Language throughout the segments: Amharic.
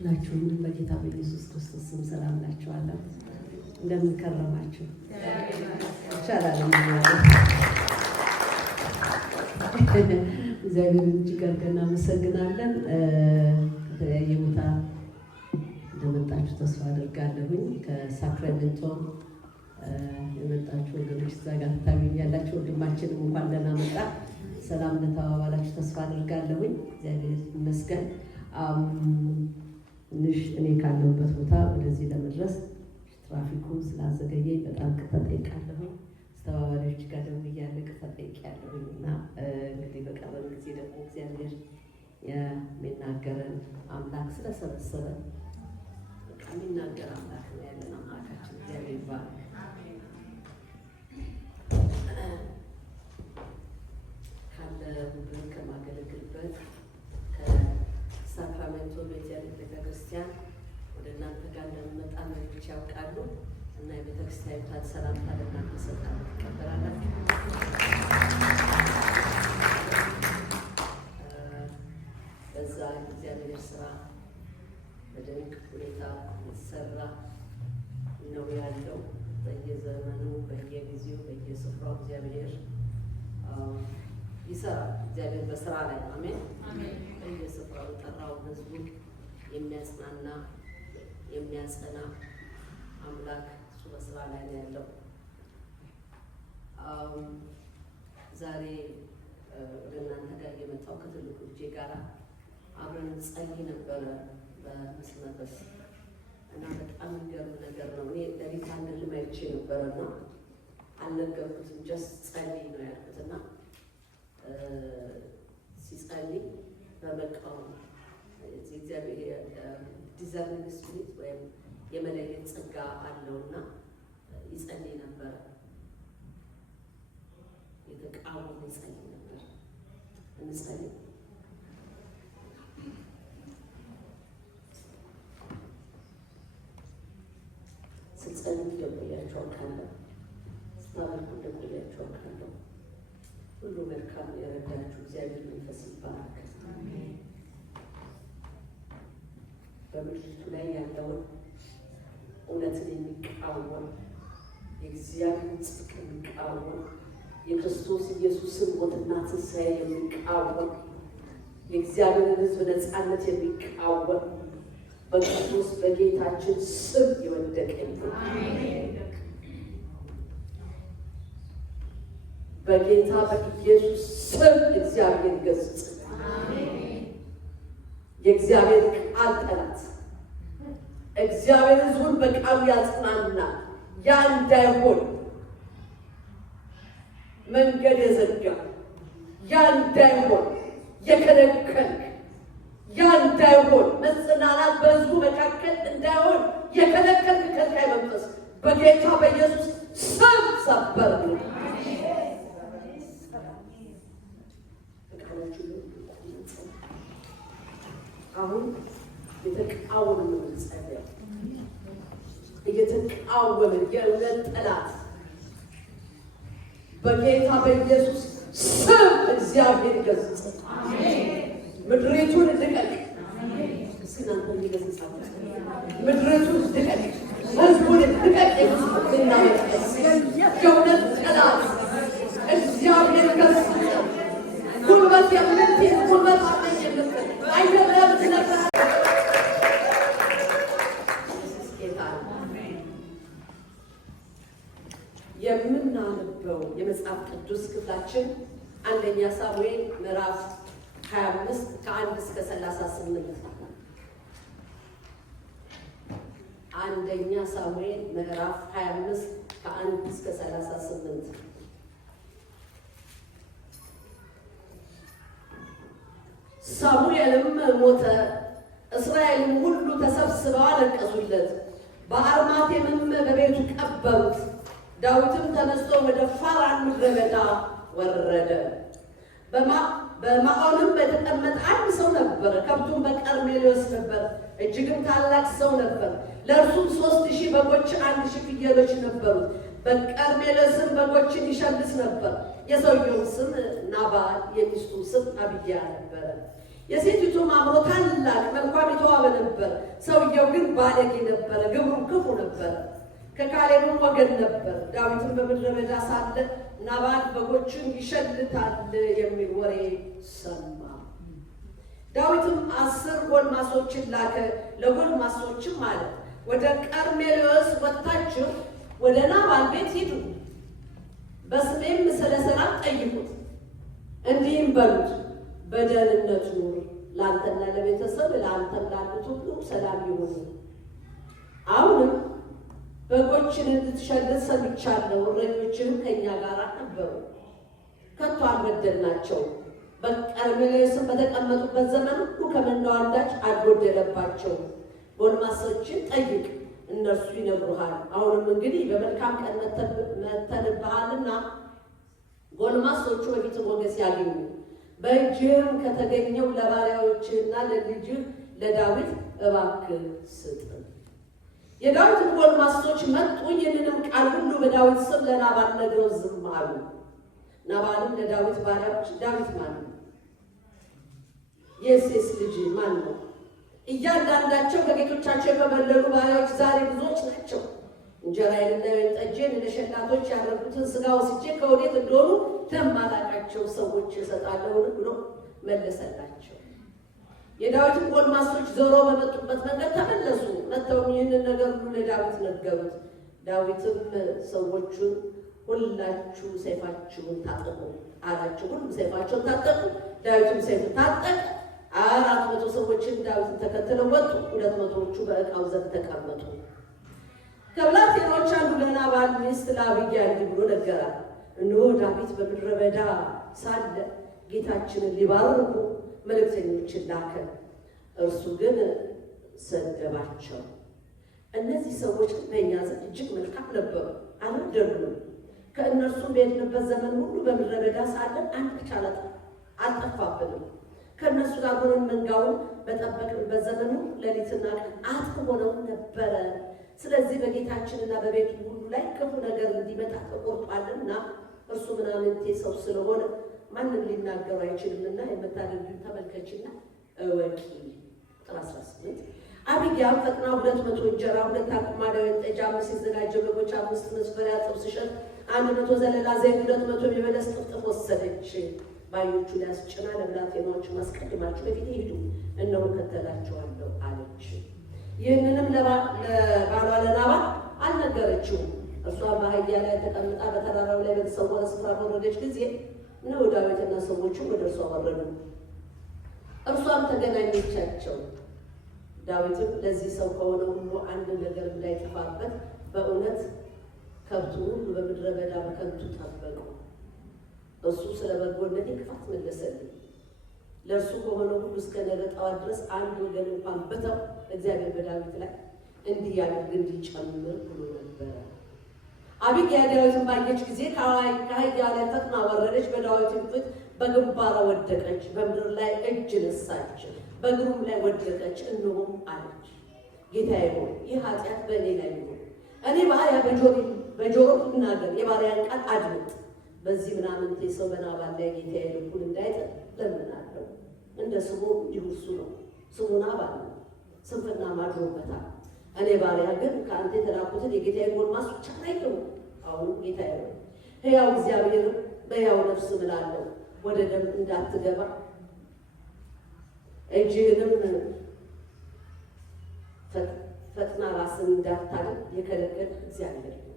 ሁላችሁም በጌታ በኢየሱስ ክርስቶስ ስም ሰላም እላችኋለሁ። እንደምን ከረማችሁ? ይቻላል እግዚአብሔርን እጅግ አድርገን እናመሰግናለን። ከተለያየ ቦታ እንደመጣችሁ ተስፋ አድርጋለሁኝ። ከሳክራሜንቶ የመጣችሁ ወገኖች እዛ ጋር ታገኛላችሁ። ወንድማችንም እንኳን ደህና መጣ። ሰላም እንደተባባላችሁ ተስፋ አድርጋለሁኝ። እግዚአብሔር ይመስገን። ትንሽ እኔ ካለሁበት ቦታ ወደዚህ ለመድረስ ትራፊኩ ስላዘገየኝ በጣም ይቅርታ ጠይቃለሁ። አስተባባሪዎች ጋር ደውያለሁ፣ ይቅርታ ጠይቄያለሁኝ እና እንግዲህ በቀረበ ጊዜ ደግሞ እግዚአብሔር የሚናገረን አምላክ ስለሰበሰበን በቃ የሚናገር አምላክ ነው ያለን። አምላካችን እግዚአብሔር ይባረክ። ካለሁበት ከማገለግልበት ከሳክራሜንቶ ቤተክርስቲያን ወደ እናንተ ጋር እንደምመጣ መሪዎች ያውቃሉ እና የቤተክርስቲያኒቷን ሰላምታ ለእናንተ እሰጣለሁ። ትቀበላላችሁ? በዛ እግዚአብሔር ስራ በድንቅ ሁኔታ የተሰራ ነው ያለው። በየዘመኑ በየጊዜው በየስፍራው እግዚአብሔር ይሰራል። እግዚአብሔር በስራ ላይ ነው። አሜን። በየስፍራው ጠራው ህዝቡ የሚያጽናና የሚያጸና አምላክ እሱ በስራ ላይ ነው ያለው። ዛሬ ወደ እናንተ ጋር የመጣው ከትልቁ ልጄ ጋር አብረን ጸልይ ነበረ በመስመተስ እና በጣም የሚገርም ነገር ነው። እኔ ለሊት አንድ ህልም አይቼ ነበረና አልነገርኩትም። ጀስት ጸልይ ነው ያልኩትና ሲጸልይ በመቃወም እግዚአብሔር ዲዘርኒንግ ስፒሪት ወይም የመለየት ጸጋ አለውና ይጸልይ ነበረ። የተቃወመ ይጸልይ ነበር። እንጸልይ። ስትጸልዩ እንደቆያችሁ አውቃለሁ። ስታመልኩ እንደቆያችሁ አውቃለሁ። ሁሉ መልካም የረዳችሁ እግዚአብሔር መንፈስ ይባረክ። በምድሪቱ ላይ ያለውን እውነትን የሚቃወም የእግዚአብሔር ጽድቅ የሚቃወም የክርስቶስ ኢየሱስን ሞትና ትንሣኤ የሚቃወም የእግዚአብሔርን ሕዝብ ነፃነት የሚቃወም በክርስቶስ በጌታችን ስም የወደቀ በጌታ በኢየሱስ ስም እግዚአብሔር ይገስጽ። የእግዚአብሔር ቃል ጠላት እግዚአብሔር ሕዝቡን በቃሉ ያጽናና። ያ እንዳይሆን መንገድ የዘጋ ያ እንዳይሆን የከለከልክ ያ እንዳይሆን መጽናናት በሕዝቡ መካከል እንዳይሆን የከለከልክ ከልካይ መንፈስ በጌታ በኢየሱስ ስም ሰበር ነው። አሁን የተቃወመን ነው የምንጸልየው። እየተቃወመን የእውነት ጠላት በጌታ በኢየሱስ ስም እግዚአብሔር ይገስጽ። ምድሪቱን ልቀቅ። እስኪ እናንተ የሚገስጻችሁ ምድሪቱን ልቀቅ፣ ህዝቡን ልቀቅ። የእውነት ጠላት እግዚአብሔር ይገስጽ። ጉልበት የምትይዝ ጉልበት አለኝ የምትል አይደለም ትነግረሃለህ። የምናነበው የመጽሐፍ ቅዱስ ክፍላችን አንደኛ ሳሙኤል ምዕራፍ 25 ከ1 እስከ 38። አንደኛ ሳሙኤል ምዕራፍ 25 ከ1 እስከ 38። ሳሙኤልም ሞተ፣ እስራኤልም ሁሉ ተሰብስበው አለቀሱለት፣ በአርማቴምም በቤቱ ቀበሩት። ዳዊትም ተነስቶ ወደ ፋራን ምድረ በዳ ወረደ። በማዖንም በተቀመጠ አንድ ሰው ነበረ፣ ከብቱም በቀርሜሎስ ነበር፣ እጅግም ታላቅ ሰው ነበር። ለእርሱም 3000 በጎች 1000 ፍየሎች ነበሩት። በቀርሜሎስም በጎችን ይሸልስ ነበር። የሰውየው ስም ናባል፣ የሚስቱ ስም አቢግያ ነበረ። የሴቲቱም አእምሮ ታላቅ መልኳም የተዋበ ነበር። ሰውየው ግን ባለጌ ነበረ፣ ግብሩም ክፉ ነበረ፣ ከካሌብም ወገን ነበር። ዳዊትም በምድረ በዳ ሳለ ናባል በጎችን ይሸልታል የሚል ወሬ ሰማ። ዳዊትም 10 ጎልማሶችን ላከ። ለጎልማሶችም አለ ወደ ቀርሜሎስ ወጥታችሁ ወደ ናባል ቤት ሂዱ፣ በስሜም ስለ ሰላም ጠይቁት፣ እንዲህም በሉት በደህንነት ኑር፣ ለአንተና ለቤተሰብ ለአንተም ላሉት ሁሉ ሰላም ይሁን። አሁንም በጎችን እንድትሸልት ሰምቻለሁ። እረኞችንም ከእኛ ጋር ነበሩ፣ ከቶ አልበደልናቸው። በቀርሜሎስም በተቀመጡበት ዘመን ሁሉ ከመናው አንዳች አልጎደለባቸው። ጎልማሶችን ጠይቅ፣ እነርሱ ይነግሩሃል። አሁንም እንግዲህ በመልካም ቀን መተንብሃልና ጎልማሶቹ በፊት ሞገስ ያገኙ። በእጅህም ከተገኘው ለባሪያዎችህና ለልጅህ ለዳዊት እባክህ ስጥ። የዳዊትን ጎልማሶች መጡ፣ ይህንንም ቃል ሁሉ በዳዊት ስም ለናባል ነግረው ዝም አሉ። ናባልም ለዳዊት ባሪያዎች ዳዊት ማን ነው? የእሴይስ ልጅ ማን ነው? እያንዳንዳቸው በጌቶቻቸው የበደሉ ባሪያዎች ዛሬ ብዙዎች ናቸው። እንጀራዬንና ወይን ጠጄን ለሸላቶች ያደረጉትን ሥጋ ወስጄ ከወዴት እንደሆኑ ለማላውቃቸው ሰዎች እሰጣለሁን ብሎ መለሰላቸው። የዳዊትን ጎልማሶች ዞረው በመጡበት መንገድ ተመለሱ። መጥተውም ይህንን ነገር ሁሉ ለዳዊት ነገሩት። ዳዊትም ሰዎቹን ሁላችሁ ሰይፋችሁን ታጠቁ አላቸው። ሁሉም ሰይፋቸውን ታጠቁ። ዳዊትም ሰይፉን ታጠቀ። 400 ሰዎችን ዳዊትን ተከትለው ወጡ። 200ዎቹ በዕቃው ዘንድ ተቀመጡ። ከብላቴኖች አንዱ ለናባል ሚስት ለአቢግያ እንዲህ ብሎ ነገራት። እነሆ ዳዊት በምድረ በዳ ሳለ ጌታችንን ሊባርኩ መልእክተኞችን ላከ፣ እርሱ ግን ሰደባቸው። እነዚህ ሰዎች በእኛ ዘንድ እጅግ መልካም ነበሩ፣ አልበደሉንም። ከእነርሱም በሄድንበት ዘመን ሁሉ በምድረ በዳ ሳለን አንድ ብቻ አልጠፋብንም። ከእነሱ ጋር ሆነን መንጋውን በጠበቅንበት ዘመኑ ሌሊትና ቀን አጥብቀው ነበረ። ስለዚህ በጌታችንና በቤቱ ሁሉ ላይ ክፉ ነገር እንዲመጣ ተቆርጧልና እርሱ ምናምንቴ ሰው ስለሆነ ማንም ሊናገሩ አይችልምና የምታደርጊው ተመልከችና እወቂ። ቁጥር 18 አቢግያም ፈጥና 200 እንጀራ፣ 2 አቁማዳ ወይን ጠጅ፣ 5 የተዘጋጀ በጎች፣ 5 መስፈሪያ ጥብስ እሸት፣ 100 ዘለላ ዘይት፣ 200 የበለስ ጥፍጥፍ ወሰደች። ባዮቹ ላይ አስጭና ለብላቴናዎቹ አስቀድማችሁ በፊት ሂዱ፣ እነሆ እከተላችኋለሁ አለች። ይህንንም ለባሏ ለናባል አልነገረችውም። እርሷም በአህያ ላይ ተቀምጣ በተራራው ላይ በተሰወረ ስፍራ በወረደች ጊዜ እነሆ ዳዊትና ሰዎቹ ወደ እርሷ ወረዱ። እርሷም ተገናኘቻቸው። ዳዊትም ለዚህ ሰው ከሆነ ሁሉ አንድ ነገር እንዳይጠፋበት በእውነት ከብቱን ሁሉ በምድረ በዳ በከንቱ ጠበቀው። እሱ ስለ በጎነቴ ክፋት መለሰልኝ። ለእርሱ ከሆነ ሁሉ እስከ ነገ ጠዋት ድረስ አንድ ወገን እንኳን በተው እግዚአብሔር በዳዊት ላይ እንዲያደርግ እንዲጨምር ብሎ ነበረ። አቢግያ ዳዊትን ባየች ጊዜ ከአህያ ላይ ፈጥና ወረደች፣ በዳዊትም ፊት በግንባሯ ወደቀች፣ በምድር ላይ እጅ ነሳች፣ በእግሩም ላይ ወደቀች። እነሆም አለች፣ ጌታዬ ሆይ ይህ ኃጢአት በእኔ ላይ ይሁን፣ እኔ ባሪያ በጆሮ ልናገር፣ የባሪያን ቃል አድምጥ። በዚህ ምናምንቴ ሰው በናባል ላይ ጌታዬ ልቡን እንዳይጥል ለምናለሁ። እንደ ስሙ እንዲሁ እርሱ ነው፣ ስሙ ናባል ነው፣ ስንፍና ማድሮበታል። እኔ ባሪያ ግን ከአንተ የተላኩትን የጌታዬን ጎልማሶች አላየሁም። አሁን ጌታዬ ሆይ ሕያው እግዚአብሔር በሕያው ነፍስ እምላለሁ ወደ ደም እንዳትገባ እጅህንም ፈጥና ራስን እንዳታደርግ የከለከለ እግዚአብሔር ነው።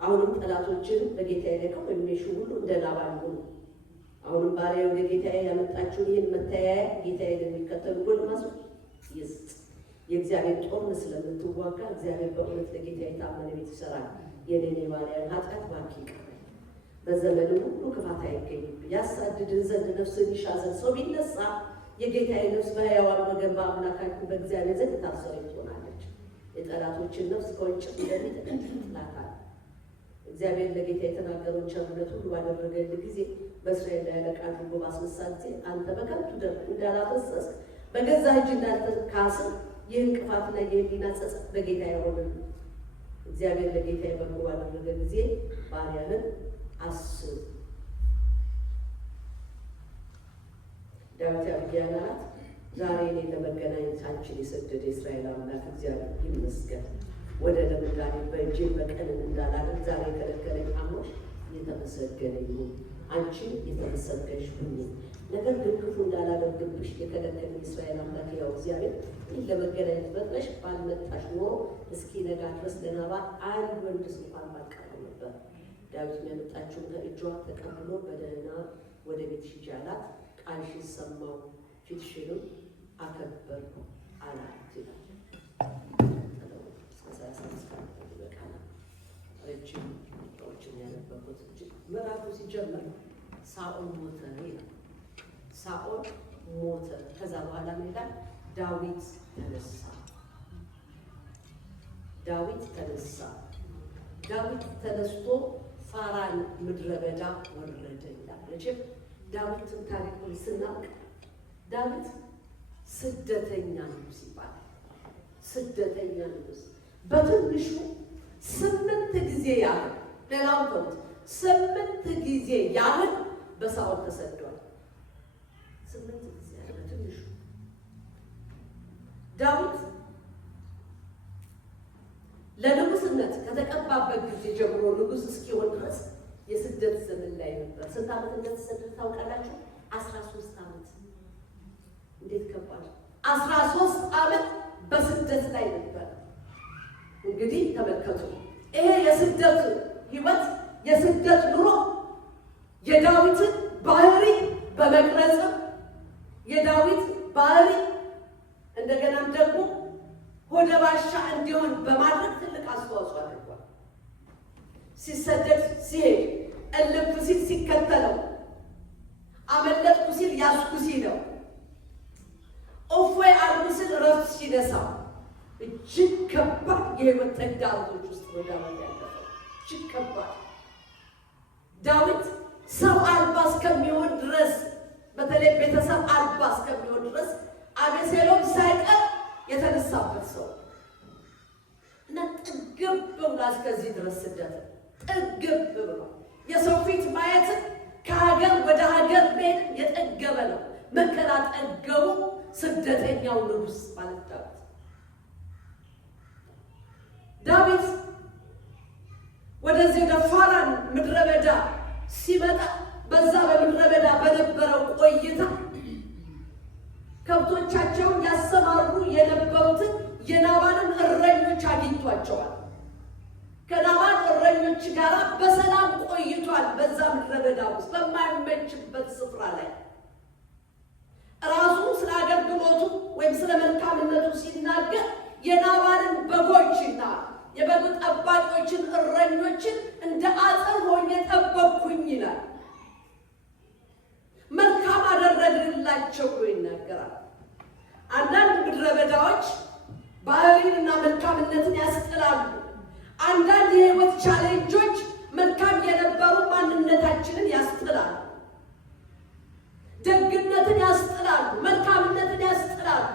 አሁንም ጠላቶችን በጌታዬ ላይ የሚሹ ሁሉ እንደ ናባል ሆኑ። አሁንም ባሪያ ወደ ጌታዬ ያመጣችውን ይህን መተያያ ጌታዬ ለሚከተሉ ጎልማሶች ይስጥ። የእግዚአብሔር ጦርነት ስለምትዋጋ እግዚአብሔር በእውነት ለጌታዬ የታመነ ቤት ይሰራል። የኔን የባሪያን ኃጢአት እባክህ ይቅር በል። በዘመንም ሁሉ ክፋት አይገኝም። ያሳድድህ ዘንድ ነፍስህን ይሻ ዘንድ ሰው ቢነሳ የጌታዬ ነፍስ በሕያዋን ወገን በአምላካችን በእግዚአብሔር ዘንድ ታሰረች ትሆናለች። የጠላቶችን ነፍስ ከወንጭፍ እንደሚጥል ትላታለህ። እግዚአብሔር ለጌታ የተናገረውን ቸርነት ሁሉ ባደረገልህ ጊዜ በእስራኤል ላይ አለቃ አድርጎ ባስነሳ ጊዜ አንተ በከንቱ ደም እንዳላፈሰስክ በገዛ እጅ እንዳልተካስህ ይህን እንቅፋትና የህሊና ጸጸት በጌታ የሆነ እግዚአብሔር ለጌታ በጎ ባደረገ ጊዜ ባሪያህን አስብ። ዳዊት አቢግያን አላት፣ ዛሬ እኔ ለመገናኘት አንቺን የሰደደ የእስራኤል አምላክ እግዚአብሔር ይመስገን። ወደ ለምዳኔ በእጄ በቀንን እንዳላደርግ ዛሬ የከለከለኝ አምላክ የተመሰገነ ይሁን። አንቺ የተመሰገንሽ ሁኚ። ነገር ግን ክፉ እንዳላደርግብሽ የከለከለኝ የእስራኤል አምላክ ያው እግዚአብሔር ይህን ለመገናኘት በጥነሽ ባልመጣሽ ኖሮ እስኪነጋ ድረስ ለናባል አንድ ወንድ እንኳን ባልቀረው ነበር። ዳዊት ያመጣችውን ከእጇ ተቀብሎ በደህና ወደ ቤትሽ ሂጂ አላት። ቃልሽን ሰማሁ፣ ፊትሽንም አከበርኩ አላት ይላል። ረጅም ቁጥሮችን ያነበብኩት ምዕራፉ ሲጀምር ሳኦል ሞተ ይላል። ሳኦል ሞተ። ከዛ በኋላ ይላል ዳዊት ተነሳ። ዳዊት ተነሳ። ዳዊት ተነስቶ ፋራን ምድረ በዳ ወረደ ይላል። መቼም ዳዊትን ታሪኩን ስናውቅ ዳዊት ስደተኛ ንጉሥ ይባላል። ስደተኛ ንጉሥ በትንሹ 8 ጊዜ ያህል ሌላው ተውት 8 ጊዜ ያህል በሳኦል ተሰዷል። 8 ጊዜ ያህል በትንሹ ዳዊት ለንጉሥነት ከተቀባበት ጊዜ ጀምሮ ንጉሥ እስኪሆን ድረስ የስደት ዘመን ላይ ነበር። ስንት ዓመት እንደተሰደደ ታውቃላችሁ? 13 ዓመት። እንዴት ከባድ! 13 ዓመት በስደት ላይ ነበር። እንግዲህ ተመልከቱ፣ ይሄ የስደት ህይወት የስደት ኑሮ የዳዊትን ባህሪ በመቅረጽም የዳዊት ባህሪ እንደገናም ደግሞ ሆደ ባሻ እንዲሆን በማድረግ ትልቅ አስተዋጽኦ አድርጓል። ሲሰደድ ሲሄድ እልፍ ሲል ሲከተለው፣ አመለጥኩ ሲል ያስኩ ሲለው፣ እፎይ አልኩ ሲል ረፍት ሲነሳው እጅግ ከባድ የህይወት ተግዳሮቶች ውስጥ ነው ዳዊት ያለፈው። እጅግ ከባድ ዳዊት ሰው አልባ እስከሚሆን ድረስ በተለይ ቤተሰብ አልባ እስከሚሆን ድረስ አቤሴሎም ሳይቀር የተነሳበት ሰው እና ጥግብ ብሏ እስከዚህ ድረስ ስደት ጥግብ ብሏ የሰው ፊት ማየትን ከሀገር ወደ ሀገር መሄድ የጠገበ ነው። መከራ ጠገቡ ስደተኛው ንጉሥ ማለት ዳዊት ዳዊት ወደዚህ ወደ ፋራን ምድረ በዳ ሲመጣ በዛ በምድረ በዳ በነበረው ቆይታ ከብቶቻቸውን ያሰማሩ የነበሩትን የናባልን እረኞች አግኝቷቸዋል። ከናባል እረኞች ጋር በሰላም ቆይቷል። በዛ ምድረ በዳ ውስጥ በማይመችበት ስፍራ ላይ ራሱ ስለ አገልግሎቱ ወይም ስለ መልካምነቱ ሲናገር የናባልን በጎችና የበግ ጠባቂዎችን እረኞችን እንደ አጥር ሆኜ ጠበቅኩኝ ይላል። መልካም አደረግንላቸው ብሎ ይናገራል። አንዳንድ ምድረ በዳዎች ባህሪንና መልካምነትን ያስጥላሉ። አንዳንድ የህይወት ቻሌንጆች መልካም የነበሩ ማንነታችንን ያስጥላሉ። ደግነትን ያስጥላሉ። መልካምነትን ያስጥላሉ።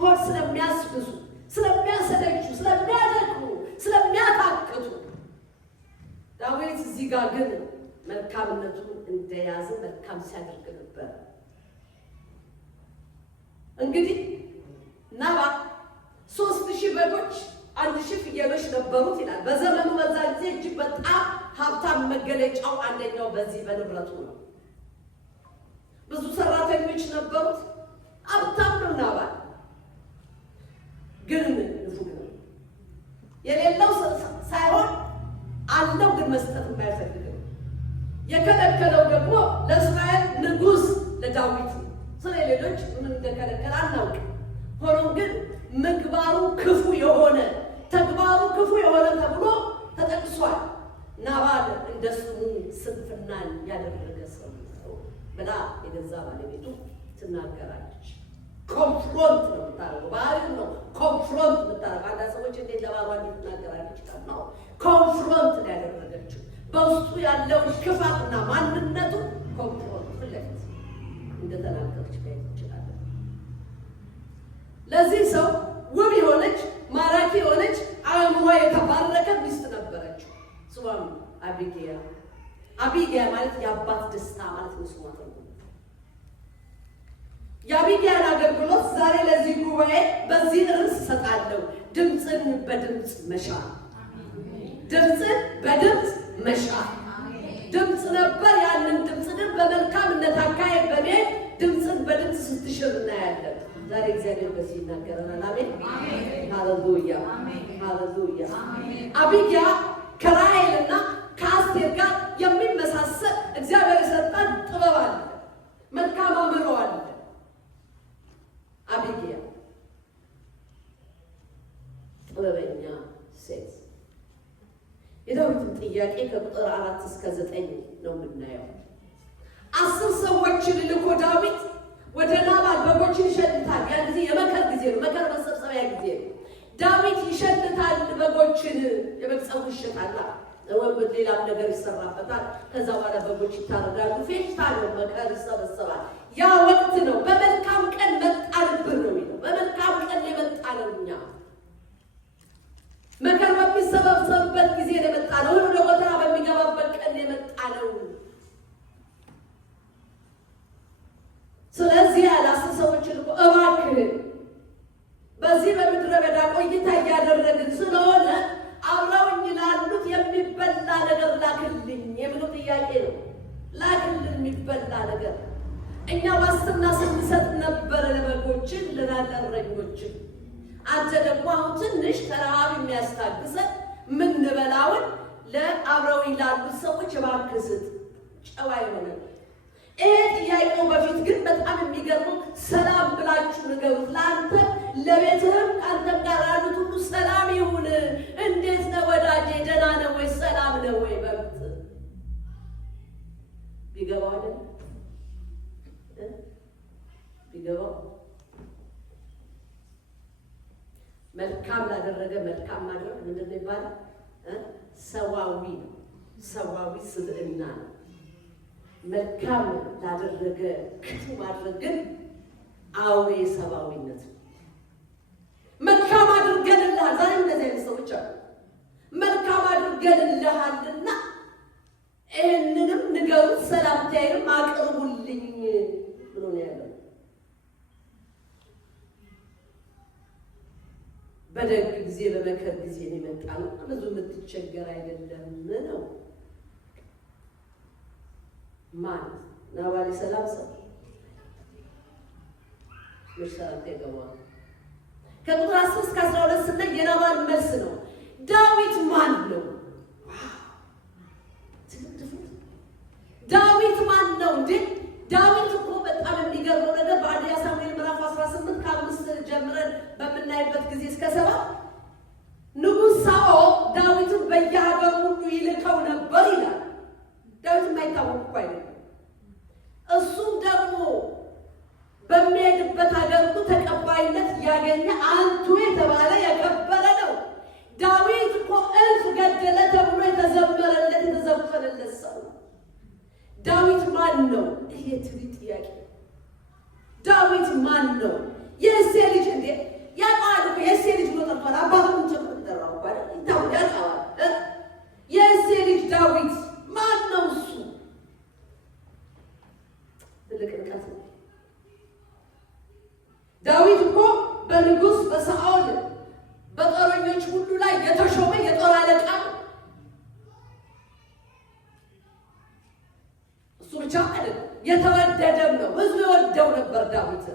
ሆድ ስለሚያስብሱ፣ ስለሚያሰለቹ፣ ስለሚያደክሙ፣ ስለሚያታክቱ ዳዊት እዚህ ጋር ግን መልካምነቱን እንደያዘ መልካም ሲያደርግ ነበር። እንግዲህ ናባል 3000 በጎች 1000 ፍየሎች ነበሩት ይላል። በዘመኑ በዛ ጊዜ እጅግ በጣም ሀብታም መገለጫው አንደኛው በዚህ በንብረቱ ነው። ብዙ ሰራተኞች ነበሩት። ሀብታም ነው ናባል። ግን ንፉግ ነው። የሌለው ሳይሆን አለው ግን መስጠት የማይፈልግም። የከለከለው ደግሞ ለእስራኤል ንጉሥ ለዳዊት ስለ ሌሎች ምን እንደከለከለ አናውቅም። ሆኖም ግን ምግባሩ ክፉ የሆነ ተግባሩ ክፉ የሆነ ተብሎ ተጠቅሷል። ናባል እንደ ስሙ ስንፍናን ያደረገ ሰው ብላ የገዛ ባለቤቱ ትናገራለች። ኮንፍሮንት ነው የምታደርገው፣ ባህሪ ነው ኮንፍሮንት የምታደርገው። አንዳንድ ሰዎች እንዴት ለባሏ እንዴት ትናገራለች ነው። ኮንፍሮንት ነው ያደረገችው። በውስጡ ያለውን ክፋትና ማንነቱ ኮንፍሮንት ፍለፊት እንደተናገረች ማየት እንችላለን። ለዚህ ሰው ውብ የሆነች ማራኪ የሆነች አእምሯ የተባረከ ሚስት ነበረችው። ስሟም አቢግያ። አቢግያ ማለት የአባት ደስታ ማለት ነው። ስሟ የአቢግያን አገልግሎት ዛሬ ለዚህ ጉባኤ በዚህ ርዕስ እሰጣለሁ። ድምፅን በድምፅ መሻር። ድምፅን በድምፅ መሻር። ድምፅ ነበር። ያንን ድምፅ ግን በመልካምነት አካሄድ በመሄድ ድምፅን በድምፅ ስትሽር እናያለን። ዛሬ እግዚአብሔር በዚህ ይናገረናል። አሜን፣ ሃሌሉያ፣ ሃሌሉያ። አቢግያ ከራሔልና ከአስቴር ጋር የሚመሳሰል እግዚአብሔር የሰጣት ጥበብ አለ፣ መልካም አእምሮ አለ። አቢግያ ጥበበኛ ሴት። የዳዊትን ጥያቄ ከቁጥር 4 እስከ 9 ነው የምናየው። 10 ሰዎችን ልኮ ዳዊት ወደ ናባል በጎችን ይሸልታል። ያ ጊዜ የመከር ጊዜ ነው፣ መከር መሰብሰቢያ ጊዜ ነው። ዳዊት ይሸልታል በጎችን፣ የበግ ፀጉር ይሸጣል፣ ሌላም ነገር ይሰራበታል። ከዛ በኋላ በጎች ይታረዳሉ። ፌሽታ ነው፣ መከር ይሰበሰባል። ያ ወቅት ነው። በመልካም ቀን መጣንብን ነው የሚለው። በመልካም ቀን የመጣ ነው። እኛ መከር በሚሰበሰብበት ጊዜ የመጣ ነው። ወደ ጎተራ በሚገባበት ቀን የመጣ ነው። ስለዚህ ያለ 10 ሰዎችን ልኮ እባክህ በዚህ በምድረ በዳ ቆይታ እያደረግን ስለሆነ አብረውኝ ላሉት የሚበላ ነገር ላክልኝ የሚለው ጥያቄ ነው። ላክልን የሚበላ ነገር። እኛ ዋስትና ስንሰጥ ነበር ለበጎችን ለእረኞችን። አንተ ደግሞ አሁን ትንሽ ከረሃብ የሚያስታግሰን ምንበላውን ለአብረውኝ ላሉት ሰዎች እባክህ ስጥ። ጨዋ የሆነ ይሄ ጥያቄው በፊት ግን በጣም የሚገርመው ሰላም ብላችሁ ንገሩት። ለአንተ ለቤትህም ከአንተም ጋር ያሉት ሁሉ ሰላም ይሁን። እንዴት ነው ወዳጄ? ደህና ነው ወይ? ሰላም ነው ወይ? በሉት። ቢገባው አይደል? ቢገባው መልካም ላደረገ መልካም ማድረግ ምንድን ነው ይባላል? ሰዋዊ ነው። ሰዋዊ ስብዕና ነው። መልካም ላደረገ ክፉ ማድረግ ግን አውሬ ሰብአዊነት ነው። መልካም አድርገንልሃል። ዛሬ እንደዚህ አይነት ሰዎች አሉ። መልካም አድርገንልሃልና ይህንንም ንገሩት፣ ሰላምታዬንም አቅርቡልኝ ብሎ ነው ያለው። በደግ ጊዜ በመከር ጊዜ ነው የመጣ ነው። ብዙ የምትቸገር አይደለም ነው ማለት ናባል ሰላም ሰው መሰረት የገባው ከቁጥር 10 እስከ 12 ስናይ የናባል መልስ ነው። ዳዊት ማን ነው? ዳዊት ማን ነው እንዴ? ዳዊት እኮ በጣም የሚገርመው ነገር በአንደኛ ሳሙኤል ምዕራፍ 18 ከ5 ጀምረን በምናይበት ጊዜ እስከ 7 ንጉሥ ሳኦል ዳዊትን በየሀገሩ ሁሉ ይልከው ነበር ይላል። ዳዊት የማይታወቅ እኮ አይደለም። እሱም ደግሞ በሚሄድበት ሀገር ሁሉ ተቀባይነት ያገኘ አንቱ የተባለ የከበረ ነው። ዳዊት እኮ እልፍ ገደለ ተብሎ የተዘመረለት የተዘፈነለት ሰው ነው። ዳዊት ማን ነው? ይሄ ትልቅ ጥያቄ። ዳዊት ማን ነው? የእሴይ ልጅ እንዴ? ያውቃል እኮ የእሴይ ልጅ ብሎ ጠርቷል። አባቱን ጭምር ጠራው እኮ አይደል? ያውቃል። የእሴይ ልጅ ዳዊት ማን ነው? እሱ ትልቅ ርቀት ነው። ዳዊት እኮ በንጉሥ በሳኦል በጦረኞች ሁሉ ላይ የተሾመ የጦር አለቃ ነው። እሱ ብቻ አይደለም፣ የተወደደም ነው። ሕዝቡ የወደው ነበር ዳዊት።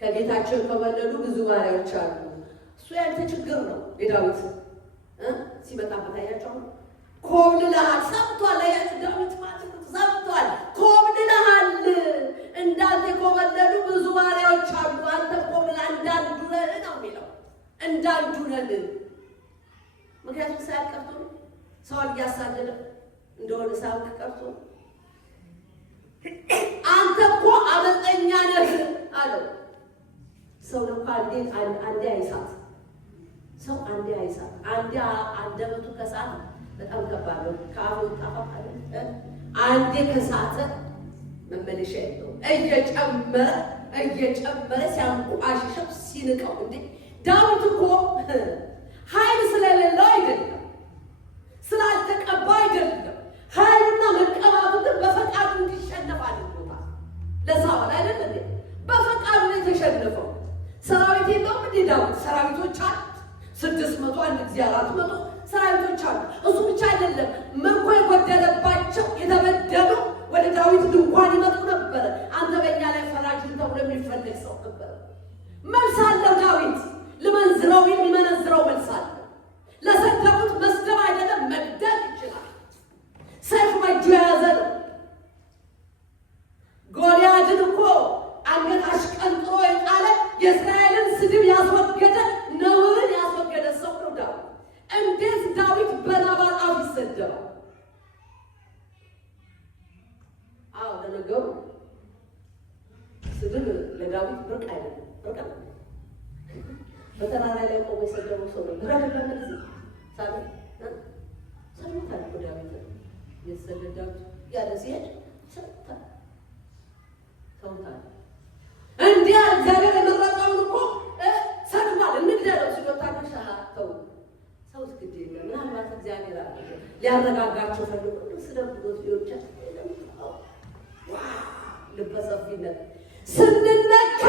ከጌታቸው ከወለዱ ብዙ ባሪያዎች አሉ። እሱ ያንተ ችግር ነው። የዳዊት ሲመጣበት አያቸው ኮብልለሃል፣ ሰምቷል። አያችሁ ዳዊት ማለት ነው። ሰምቷል፣ ኮብልለሃል። እንዳንተ የኮበለሉ ብዙ ባሪያዎች አሉ። አንተ ኮብልለሃል፣ እንዳንዱ ነህ ነው የሚለው። እንዳንዱ ነህ። ምክንያቱም ሳያውቅ ቀርቶ ነው። ሰው እያሳደደ እንደሆነ ሳያውቅ ቀርቶ ነው። አንተ እኮ አመፀኛ ነህ አለው። ሰው ለካ አንዴ አይሳት። ሰው አንዴ አይሳት። አንደበቱ ከሳት በጣም ከባድ ነው። ከአፉ ጣፋ አንዴ ከሳተ መመለሻ የለውም። እየጨመረ ሲያንቋሽሸው ሲንቀው እንዴ ዳዊት እኮ ኃይል ስለሌለው አይደለም፣ ስላልተቀባ አይደለም። ኃይልና መቀባቱ ግን በፈቃዱ እንዲሸነፍ አድርጎ ሰራዊት የለውም እንዴ ዳዊት? ሰራዊቶች አሉት 600 አንድ ጊዜ 400 ሰራዊቶች አሉ። እሱ ብቻ አይደለም፣ ምርኮ የጎደለባቸው የተበደሉ ወደ ዳዊት ድንኳን ይመጡ ነበረ። አንተ በእኛ ላይ ፈራጅ ተብሎ የሚፈልግ ሰው ነበረ። መልስ አለው ዳዊት። ልመንዝረው የሚመነዝረው መልስ አለው። ለሰደቡት መስደብ አይደለም መግደል ይችላል። ሰይፍ በእጁ የያዘ ነው። ጎልያድን እኮ አንገት አሽቀንጥሮ የጣለ የእስራኤልን ስድብ ያስወገደ ነውርን ያስወገደ ሰው ነው ዳዊት። እንዴት ዳዊት በናባል አፍ ይሰደባል? አዎ ለነገሩ ስድብ ለዳዊት ብርቅ አይደለም። ብርቅ ነው። በተራራ ላይ ቆሞ የሰደበው ሰው ነው። ብራደላ ለዚህ ሳለ ሰምታል እኮ ዳዊት የሰደዳው ያለ ሲሄድ ሰምታል እንዲያ እግዚአብሔር የመረጠውን እኮ ሰድቧል። እንግደለው ሲወጣ ተው ሰው እስክድ የለ ምናልባት እግዚአብሔር አለ ሊያረጋጋቸው ፈልጎ ስለብዶት ሊሆቻ ልበሰፊነት ስንነካ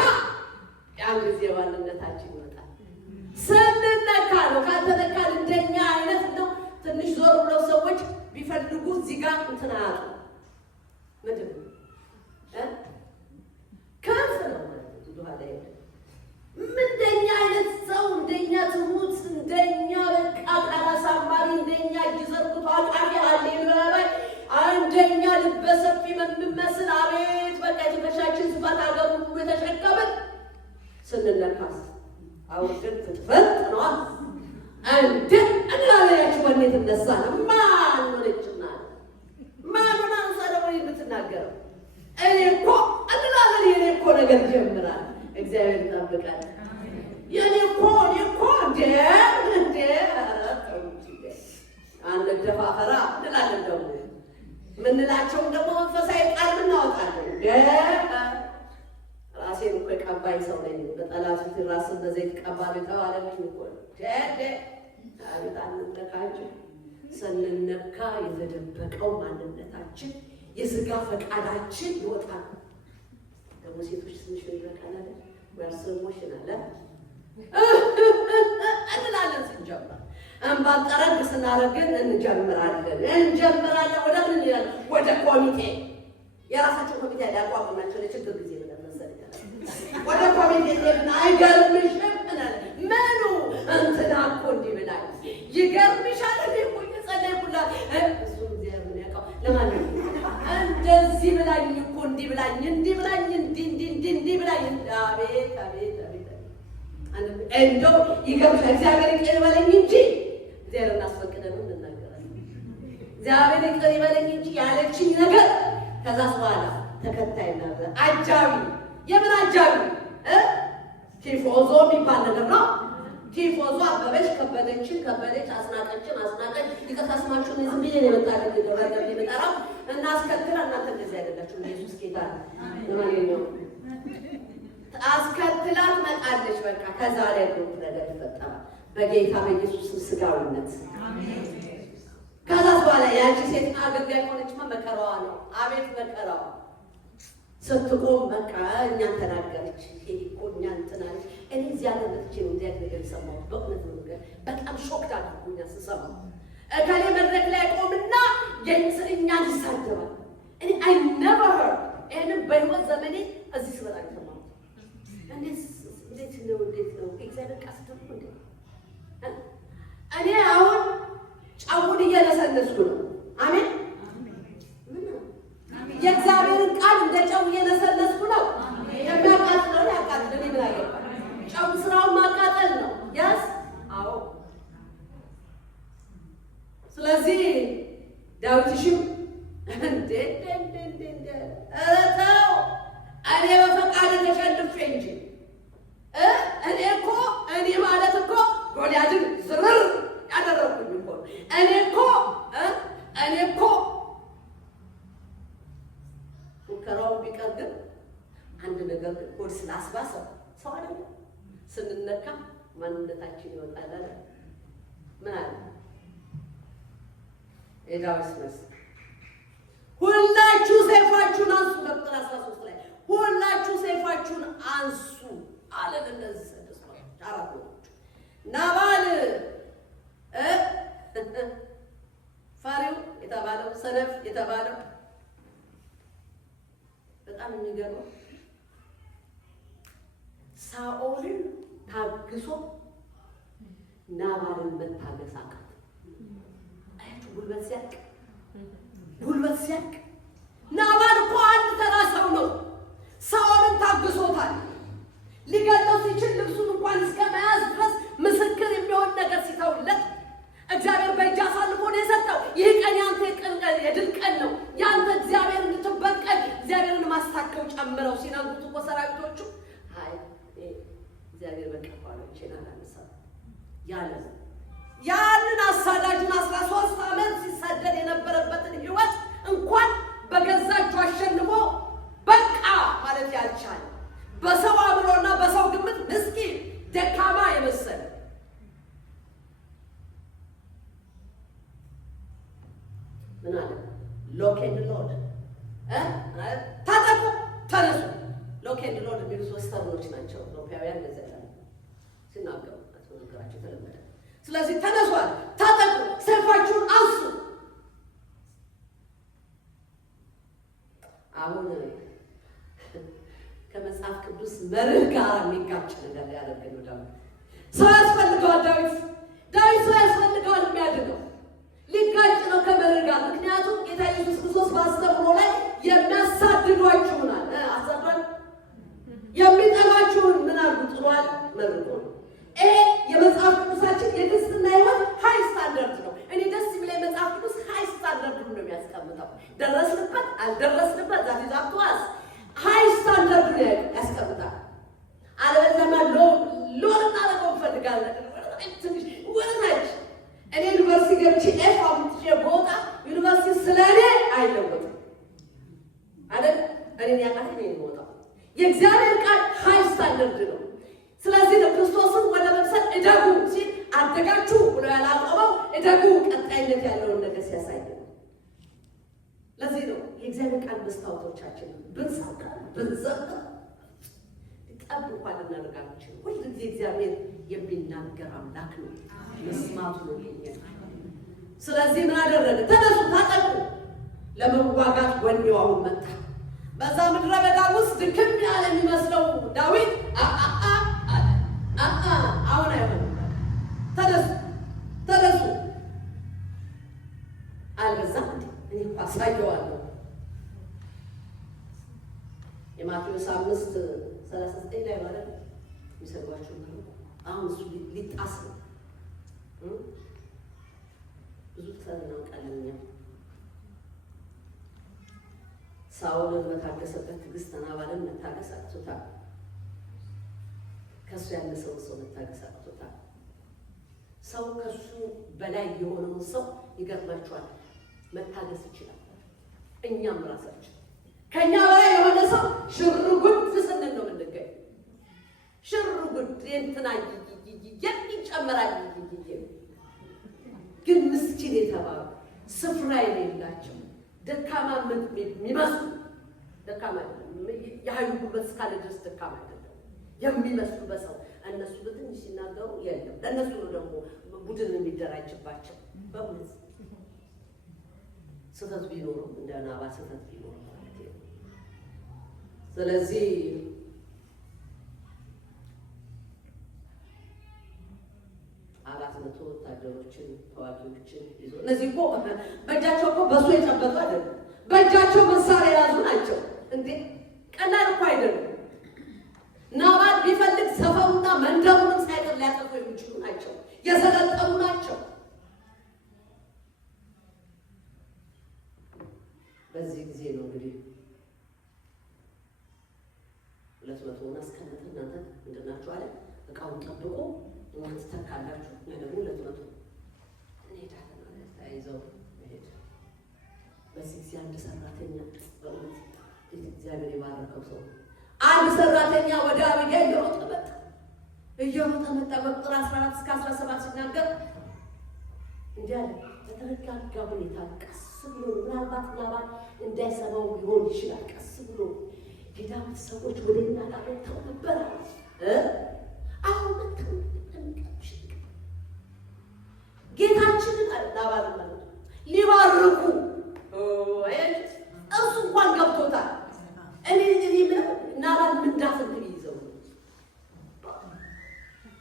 ያን ጊዜ ማንነታችን ይመጣል። ስንነካ ነው። ካልተነካን እንደኛ አይነት ነው። ትንሽ ዞር ብለው ሰዎች ቢፈልጉ እዚህ ጋር እንትን አያጡ ምንድን ነው ከፍ ነው ማለት ነው። እንደኛ አይነት ሰው እንደኛ ትሁት እንደኛ በቃ ቃላሳማሪ እንደኛ ይዘርጉት አቃሪ አለ ይባላል። አንደኛ ልበሰፊ ምንመስል አቤት በቃ የተመሻችን ስፋት አገሩ የተሸከመን ስንነካስ አውጥተን ፍጥፈጥ ነው አንተ እንላለያችሁ ወኔ ተነሳ ማን ወለጭና ማን ነው ሰለሞን የምትናገረው እኔ እኮ እንላለን። የኔ እኮ ነገር ጀምራል። እግዚአብሔር ይጠብቃል። የኔ እኮ እንደ አንድ ደፋፈራ እንላለን። ደግሞ ምንላቸውም ደግሞ መንፈሳዊ ቃል ምናወጣለን። ራሴን እኮ ቀባይ ሰው ነኝ። በጠላቱ ራስን በዘይት ቀባሪ ተባለልኝ እኮ አቤት አንነካችን። ስንነካ የተደበቀው ማንነታችን የስጋ ፈቃዳችን ይወጣል። ደግሞ ሴቶች ትንሽ ይበቃናል ወርሰሞሽ ናለ እንላለን። ስንጀምር እንባጠረን ስናረግን እንጀምራለን። ወደ ምን ይላል? ወደ ኮሚቴ የራሳቸው ኮሚቴ ያቋቁማቸው ለችግር ጊዜ መሰለኝ። ወደ ኮሚቴ እና አይገርምሽም ምኑ እንትና እኮ እንዲህ ብላኝ ይገርምሻል እኮ ጸለይኩላት እሱ እግዚአብሔር ምን ያውቃው ለማንም እንደዚህ ብላኝ እኮ እንዲህ ብላኝ እንዲህ ብላኝ አቤት እንደው ይገርምሻል። እግዚአብሔር ይቅር ይበለኝ እንጂ እግዚአብሔር እናስፈቅደን እንናገራለን። እግዚአብሔር ይቅር ይበለኝ እንጂ ያለችኝ ነገር ከዛ በኋላ ተከታይ ነበር። አጃቢ የምን አጃቢ ቲፎዞ የሚባል ነገር ነው። ቲፎዞ አበበች ከበደች አስናቀች ይቀሳስማችሁን ዝም ብዬ ነው የመጣለት ደረገብ የመጣራው እና አስከትላ እናንተ እንደዚህ አይደላችሁ። ኢየሱስ ጌታ ነው። ለማንኛውም አስከትላ ትመጣለች። በቃ ከዛ ላይ ነው ነገር ይፈጠራል በጌታ በኢየሱስ ስጋዊነት። ከዛ በኋላ ያቺ ሴት አገልጋይ ሆነችማ መከራዋ ነው። አቤት መከራዋ ስትቆም በቃ እኛን ተናገረች። ይሄ እኮ እኛን ትናለች። እኔ እዚያ ለመጥቼ ነው እንዲያ ነገር ሰማሁት። በእውነት ነው ነገር በጣም ሾክድ አድርጎኛል ስሰማው። እከሌ መድረክ ላይ ቆምና እኛን ይሳደባል። እኔ አይ ነቨር ሄርድ ይሄንን በህይወት ዘመኔ እዚህ ስመጣ ሰማሁት። እንዴት ነው እግዚአብሔር ቃል እንዴ! እኔ አሁን ጫውን እየለሰለስኩ ነው። አሜን። የእግዚአብሔርን ቃል እንደ ጨው እየለሰለስኩ ነው። የሚያቃጥለውን ያቃጥል ይብላል። ጨው ስራውን ማቃጠል ነው። ያስ አዎ። ስለዚህ ዳዊትሽም እንዴ ተው እኔ በፈቃድ ተሸንፌ እንጂ እኔ ማለት እኮ ጎልያድን ዝርር ያደረኩኝ እኮ እኔ እኮ ሙከራው ቢቀር ግን አንድ ነገር ግን ሆድ ስላስባሰው ሰው አይደለም ስንነካ ማንነታችን ይወጣል አይደል? ምን አለ የዳዊት መልስ? ሁላችሁ ሰይፋችሁን አንሱ። ቁጥር 13 ላይ ሁላችሁ ሰይፋችሁን አንሱ አለ። እነዚህ ሰደስማ 4 ወንዶች ናባል ፈሪው የተባለው ሰነፍ የተባለው በጣም የሚገርመው ሳኦልን ታግሶ ናባልን መታገስ አቃተው። አያችሁ ጉልበት ሲያቅ ናባል እኮ አንድ ተራ ሰው ነው። ሳኦልን ታግሶታል። ሊገለው ሲችል ልብሱን እንኳን እስከ መያዝ ድረስ ምስክር የሚሆን ነገር ሲተውለት እግዚአብሔር በእጅ አሳልፎ ነው የሰጠው። ይህ ቀን ያንተ የድል ቀን ነው፣ ያንተ እግዚአብሔር እንድትበቀል እግዚአብሔርን ማስታከው ጨምረው ሲነግሩት እኮ ሰራዊቶቹ አይ እግዚአብሔር በቀባለው ይችላል ያለ ያንን አሳዳጁን 13 ዓመት ሲሰደድ የነበረበትን ህይወት እንኳን በገዛ እጁ አሸንፎ በቃ ማለት ያልቻለ በሰው አእምሮና በሰው ግምት ምስኪን ደካማ የመሰለ ምን አለ? ሎክ ኤንድ ሎድ ታጠቁ፣ ተነሱ። ሎክ ኤንድ ሎድ የሚሉት ወስተርኖች ናቸው። ኢትዮጵያውያን እንደዚያ ያለ ሲናገሩ ነገራቸው ተለመደ። ስለዚህ ተነሷል፣ ታጠቁ፣ ሰይፋችሁን አንሱ። አሁን ከመጽሐፍ ቅዱስ መርህ ጋር የሚጋጭ ነገር ያደርገው ዳዊት ሰው ያስፈልገዋል። ዳዊት ሰው ያስፈልገዋል የሚያድነው ሊጋጭ ነው ከመርህ ጋር። ምክንያቱም ጌታ ኢየሱስ ክርስቶስ በአስተምሮ ላይ የሚያሳድዷችሁናል አሳዷል የሚጠሏችሁን ምን አሉ ጥሏል መርቆ ነው። ይሄ የመጽሐፍ ቅዱሳችን የክርስትና ህይወት ሃይ ስታንዳርድ ነው። እኔ ደስ የሚለኝ መጽሐፍ ቅዱስ ሃይ ስታንዳርድ ነው የሚያስቀምጠው። ደረስንበት አልደረስንበት ዛሬ ዛቷስ ሃይ ስታንዳርድ ነው ያስቀምጣል። አለበለዚያማ ሎና ለቆም ፈልጋለሁ ትንሽ ወራጅ እኔ ዩኒቨርሲቲ ገብቼ ኤፍ አምጥቼ ቦታ ዩኒቨርሲቲ ስለኔ አይለወጥም አይደል? እኔ ያቃተኝ ነው የምወጣው። የእግዚአብሔር ቃል ሃይ ስታንዳርድ ነው። ስለዚህ ክርስቶስን ወደ መምሰል እደጉ ሲል አደጋችሁ ብሎ ያላቆመው እደጉ ቀጣይነት ያለውን ነገር ሲያሳይ ነው። ለዚህ ነው የእግዚአብሔር ቃል መስታወቶቻችን ብንሳካ ብንዘጋ ጠብ እንኳን ልናደርጋችን ሁልጊዜ እግዚአብሔር የሚናገር አምላክ ነው። መስማቱ ነው የኛ። ስለዚህ ምን አደረገ? ተነሱ፣ ታጠቁ። ለመዋጋት ወኔው አሁን መጣ። በዛ ምድረ በዳ ውስጥ ድክም ያለ የሚመስለው ዳዊት አሁን አይሆንም፣ ተነሱ አልበዛም እንዴ? እኔ እኮ አሳየዋለሁ። የማቴዎስ 5:39 ላይ ማለት የሚሰዷቸው አሁን እሱ ሊጣስ ነው። ብዙ ተሰናው ቀለኛ ሳኦልን መታገሰበት ትዕግስት ናባልን መታገስ አቅቶታል። ከሱ ያነሰው ሰው መታገስ አቅቶታል። ሰው ከሱ በላይ የሆነውን ሰው ይገርማችኋል መታገስ ይችላል። እኛም ራሳችን ከኛ በላይ የሆነ ሰው ሽርጉድ ስንል ነው የምንገኝ። ሽርጉድ እንትና ይጨመራል። ግን ምስኪን የተባሉ ስፍራ የሌላቸው ደካማ የሚመስሉ ደካማ የኃይሉ ጉልበት እስካለ ድረስ ደካማ አይደለም የሚመስሉ በሰው እነሱ በትንሽ ሲናገሩ የለም። ለእነሱ ነው ደግሞ ቡድን የሚደራጅባቸው። በእውነት ስህተት ቢኖሩ እንደ ናባል ስህተት ቢኖሩ ማለት ነው። ስለዚህ አራት መቶ ወታደሮችን ተዋጊዎችን ይዞ እነዚህ እኮ በእጃቸው እኮ በሱ የጨበጡ አይደለም፣ በእጃቸው መሳሪያ የያዙ ናቸው። እንዴ ቀላል እኮ አይደለም። ናባል ቢፈልግ ሰፈሩና መንደሩንም ሳይቀር ሊያጠፉ የሚችሉ ናቸው። የሰለጠኑ ናቸው። በዚህ ጊዜ ነው እንግዲህ 200 አስቀምጥ እናንተ እንደናችሁ አለ እቃውን ጠብቆ እናንተ ተካላችሁ እና ደግሞ 200 እንሄዳለን ማለት ተያይዘው መሄድ። በዚህ ጊዜ አንድ ሰራተኛ በእውነት እግዚአብሔር የባረከው ሰው አንድ ሰራተኛ ወደ አቢግያ እየሮጠ መጣ። በቁጥር 14 እስከ 17 ሲናገር እንዲህ አለ። በተረጋጋ ሁኔታ ቀስ ብሎ ምናልባት ናባል እንዳይሰማው ሊሆን ይችላል። ቀስ ብሎ የዳዊት ሰዎች ወደ እኛ ጋር መጥተው ነበር። አሁን ጌታችንን አላባረም ሊባርኩ እሱ እንኳን ገብቶታል። እኔ ናባል ምንዳፍ ይዘው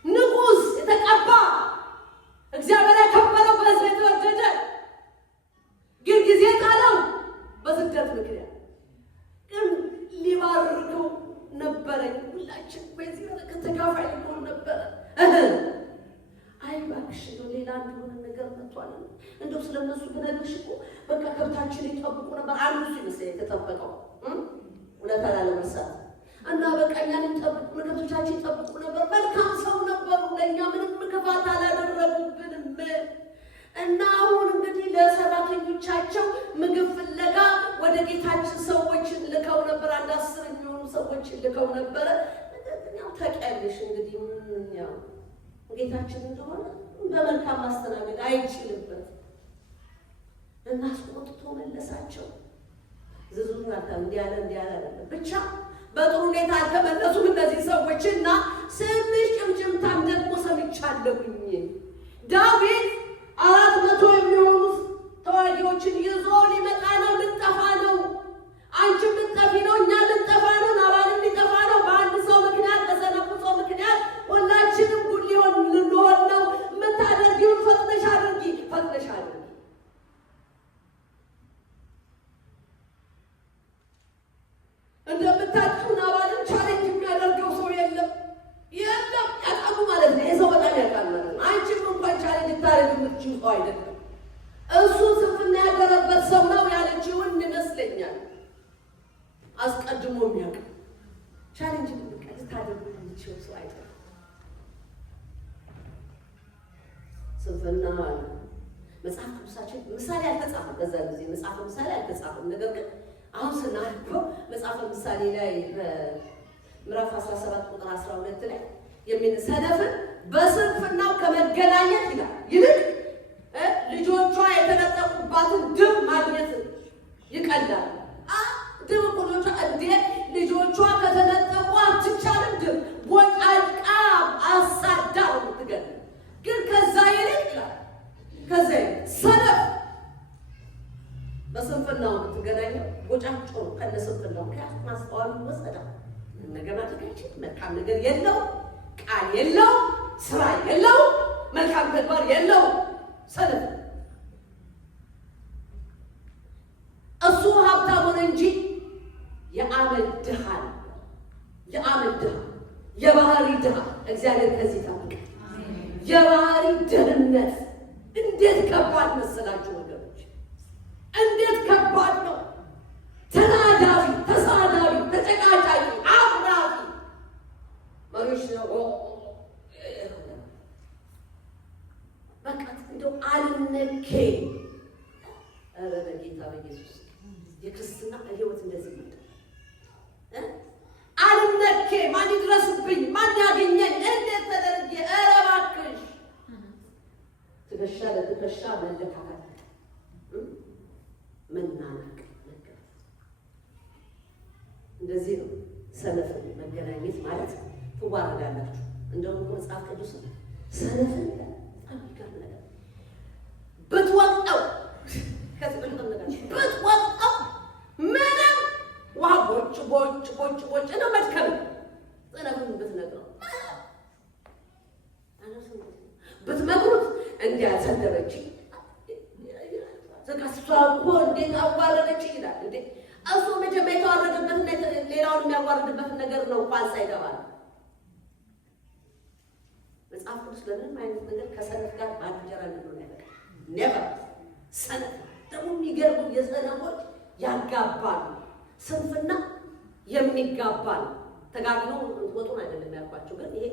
ንጉሥ የተቀባ እግዚአብሔር ያከበረው በሕዝብ የተወደደ ግን ጊዜ ጣለው በስደት ምክንያት ግን ሊባርከው ነበረኝ። ሁላችን በዚህ በረከት ተካፋይ ሊሆን ነበረ። አይ እባክሽ ሌላ እንደሆነ ነገር መጥቷል። እንደው ስለነሱ ብነግርሽ እኮ በቃ ከብታችን ይጠብቁ ነበር። አንዱ እሱ ይመስለኝ የተጠበቀው እውነት አላለመሳት እና በቃ እኛን ይጠብቁ ከብቶቻችን ይጠብቁ ነበር። መልካም ሰው ነበሩ። ለእኛ ምንም ክፋት አላደረጉብንም። እና አሁን እንግዲህ ለሰራተኞቻቸው ምግብ ፍለጋ ወደ ጌታችን ሰዎችን ልከው ነበር። አንድ 10 የሚሆኑ ሰዎችን ልከው ነበረ። ያው ታውቂያለሽ እንግዲህ ያው ጌታችን እንደሆነ በመልካም ማስተናገድ አይችልበት እና አስቆጥቶ መለሳቸው። ዝዙን አታም እንዲያለ አይደለም ብቻ በጥሩ ሁኔታ አልተመለሱም እነዚህ ሰዎች። እና ትንሽ ጭምጭምታም ደግሞ ሰምቻለሁኝ ዳዊት 400 የሚሆኑ ተዋጊዎችን ይዞ ሊመጣ ነው። ልንጠፋ ነው። አንቺም ልንጠፊ ነው። እኛ ልንጠፋ ነው። ናባልም ሊጠፋ ነው። በአንድ ሰው ምክንያት፣ በሰነፉ ሰው ምክንያት ሁላችንም ጉድ ልንሆን ነው። የምታደርጊውን ፈጥነሽ አድርጊ፣ ፈጥነሽ አድርጊ። እንደምታውቂው ናባልን ቻሌንጅ የሚያደርገው ሰው የለም። ያውቃሉ ማለት ነው። የሰው በጣም ያውቃል ማለት ነው። አንቺም እንኳን ቻሌንጅ ልታደርግ የምትችይው ሰው አይደለም። እሱ ስንፍና ያደረበት ሰው ነው ያለችውን ይመስለኛል። አስቀድሞ የሚያውቅ ቻሌንጅ ልታደርግ የምትችይው ሰው አይደለም። ስንፍና መጽሐፍ ቅዱሳችን ምሳሌ አልተጻፈም። በዛ ጊዜ መጽሐፍ ምሳሌ አልተጻፈም። ነገር ግን አሁን ስናነበው መጽሐፍ ምሳሌ ላይ በምዕራፍ 17 ቁጥር 12 ላይ ሰነፍን በስንፍናው ከመገናኘት ይላል ይልቅ ልጆቿ የተነጠቁባትን ድብ ማግኘት ይቀላል። ድብ እኮ ልጆቿ ከተነጠቁ አትቻልም። ድብ ቦጫጭቃ አሳዳ ትገል ግን ከዛ ይልቅ ይላል ከዛ ሰነፍ በስንፍናው ትገናኘው ቦጫጭቆ ከነስንፍናው ምክንያቱም ማስተዋሉ ወሰዳል። ነገር ማድረግ አይችልም። መልካም ነገር የለው፣ ቃል የለው፣ ስራ የለው፣ መልካም ተግባር የለው። ሰነፍ እሱ ሀብታም ሆነ እንጂ የአመል ድሃ ነው። የአመል ድሃ፣ የባህሪ ድሃ። እግዚአብሔር ከዚህ ታወቀ። የባህሪ ድህነት እንዴት ከባድ መሰላችሁ ወገኖች! እንዴት ከባድ ነው! ተናዳፊ፣ ተሳዳቢ፣ ተጨቃጫቂ፣ አፍራፊ መሪዎች ነው። በቃ እንደው አልነኬ ኧረ በጌታ በኢየሱስ የክርስትና ህይወት እንደዚህ ነው። አልነኬ ማን ይድረስብኝ፣ ማን ያገኘኝ፣ እንዴት ተደርጌ፣ ኧረ እባክሽ ትከሻ ለትከሻ መለካካት፣ መናናቅ፣ እንደዚህ ነው። ሰነፍን መገናኘት ማለት ትዋረዳላችሁ። እንደውም መጽሐፍ ቅዱስ ሰነፍን በጣም ይገርም ነገር ብትወቅጠው ብትወቅጠው ምንም ውሃ ቦጭ ነው መድከም። ሰነፍን ብትነግረው ብትመክሩት እንዲያሰደበች እሷ እኮ እንዴት አዋረደች ይላል። እንዴ እሱ መጀመሪያ የተዋረደበትን ሌላውን የሚያዋርድበትን ነገር ነው እንኳን ሳይገባል። መጽሐፍ ቅዱስ ለምንም አይነት ነገር ከሰነፍ ጋር ባልንጀራ እንደሆነ ያደርጋል። ኔቨር ሰነፍ ደግሞ የሚገርሙ የሰነፎች ያጋባሉ። ስንፍና የሚጋባ ነው። ተጋግኖ ወጡን አይደለም ያልኳቸው፣ ግን ይሄ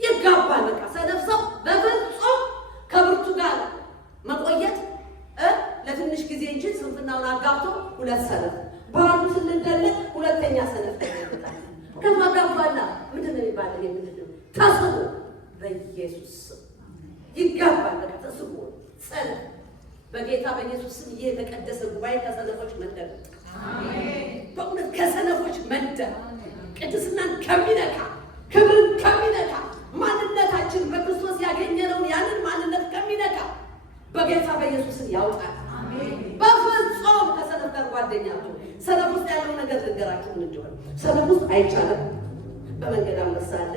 ይጋባል። በቃ ሰነፍ ሰው በፍጹም ከብርቱ ጋር መቆየት ለትንሽ ጊዜ እንጂ ስንፍናውን አጋብቶ ሁለት ሰነፍ በአንዱ ስንደልቅ ሁለተኛ ሰነፍ ይመጣል። ከማጋባላ ምንድን ነው የሚባለው? ይሄ ምንድን ነው? ተስቦ በኢየሱስ ስም ይጋባል። በቃ ተስቦ ሰነፍ በጌታ በኢየሱስ ስም ይሄ የተቀደሰ ጉባኤ ከሰነፎች መንደር፣ አሜን። በእውነት ከሰነፎች መንደር ቅድስናን ከሚነካ ክብርን ከሚነካ ማንነታችን በክርስቶስ ያገኘነውን ያንን ማንነት ከሚነካ በጌታ በኢየሱስ ያውጣል። በፍጹም ከሰነፍ ጋር ጓደኛችሁ ሰነፍ ውስጥ ያለው ነገር ልንገራችሁ እንጀምር። ሰነፍ ውስጥ አይቻልም። በመንገድ አመሳለ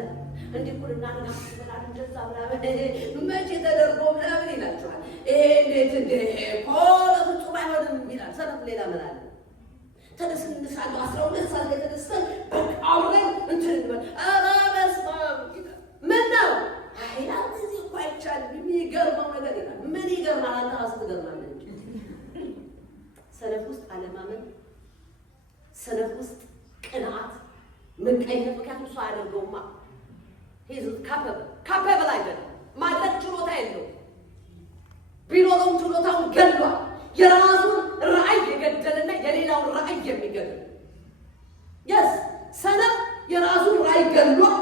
እንዲህ ኩልና እናስበላል እንደዛ ምናምን መቼ ተደርጎ ምናምን ይላችኋል። ይሄ እንዴት እንደ ፍጹም አይሆንም ይላል ሰነፍ። ሌላ ምን አለ? ተነስንሳለሁ 12 ሰዓት ላይ ተነስተን በቃ አብረን እንትን እንበል። ኧረ በስመ አብ ምን ነው አይላ እዚህ እኮ አይቻልም። የሚገርመው ነገር ይላል። ምን ይገርማል? አንተ ራስህ ትገርማለህ። ሰነፍ ውስጥ አለማመን፣ ሰነፍ ውስጥ ቅንዓት፣ ምቀኝነት። ምክንያቱም እሱ አያደርገውማ። ካፐብል አይደለም፣ ማድረግ ችሎታ የለውም። ቢኖረውም ችሎታውን ገድሏል። የራሱን ራዕይ የገደልና የሌላውን ራዕይ የሚገድል የስ ሰነፍ የራሱን ራዕይ ገድሏል፣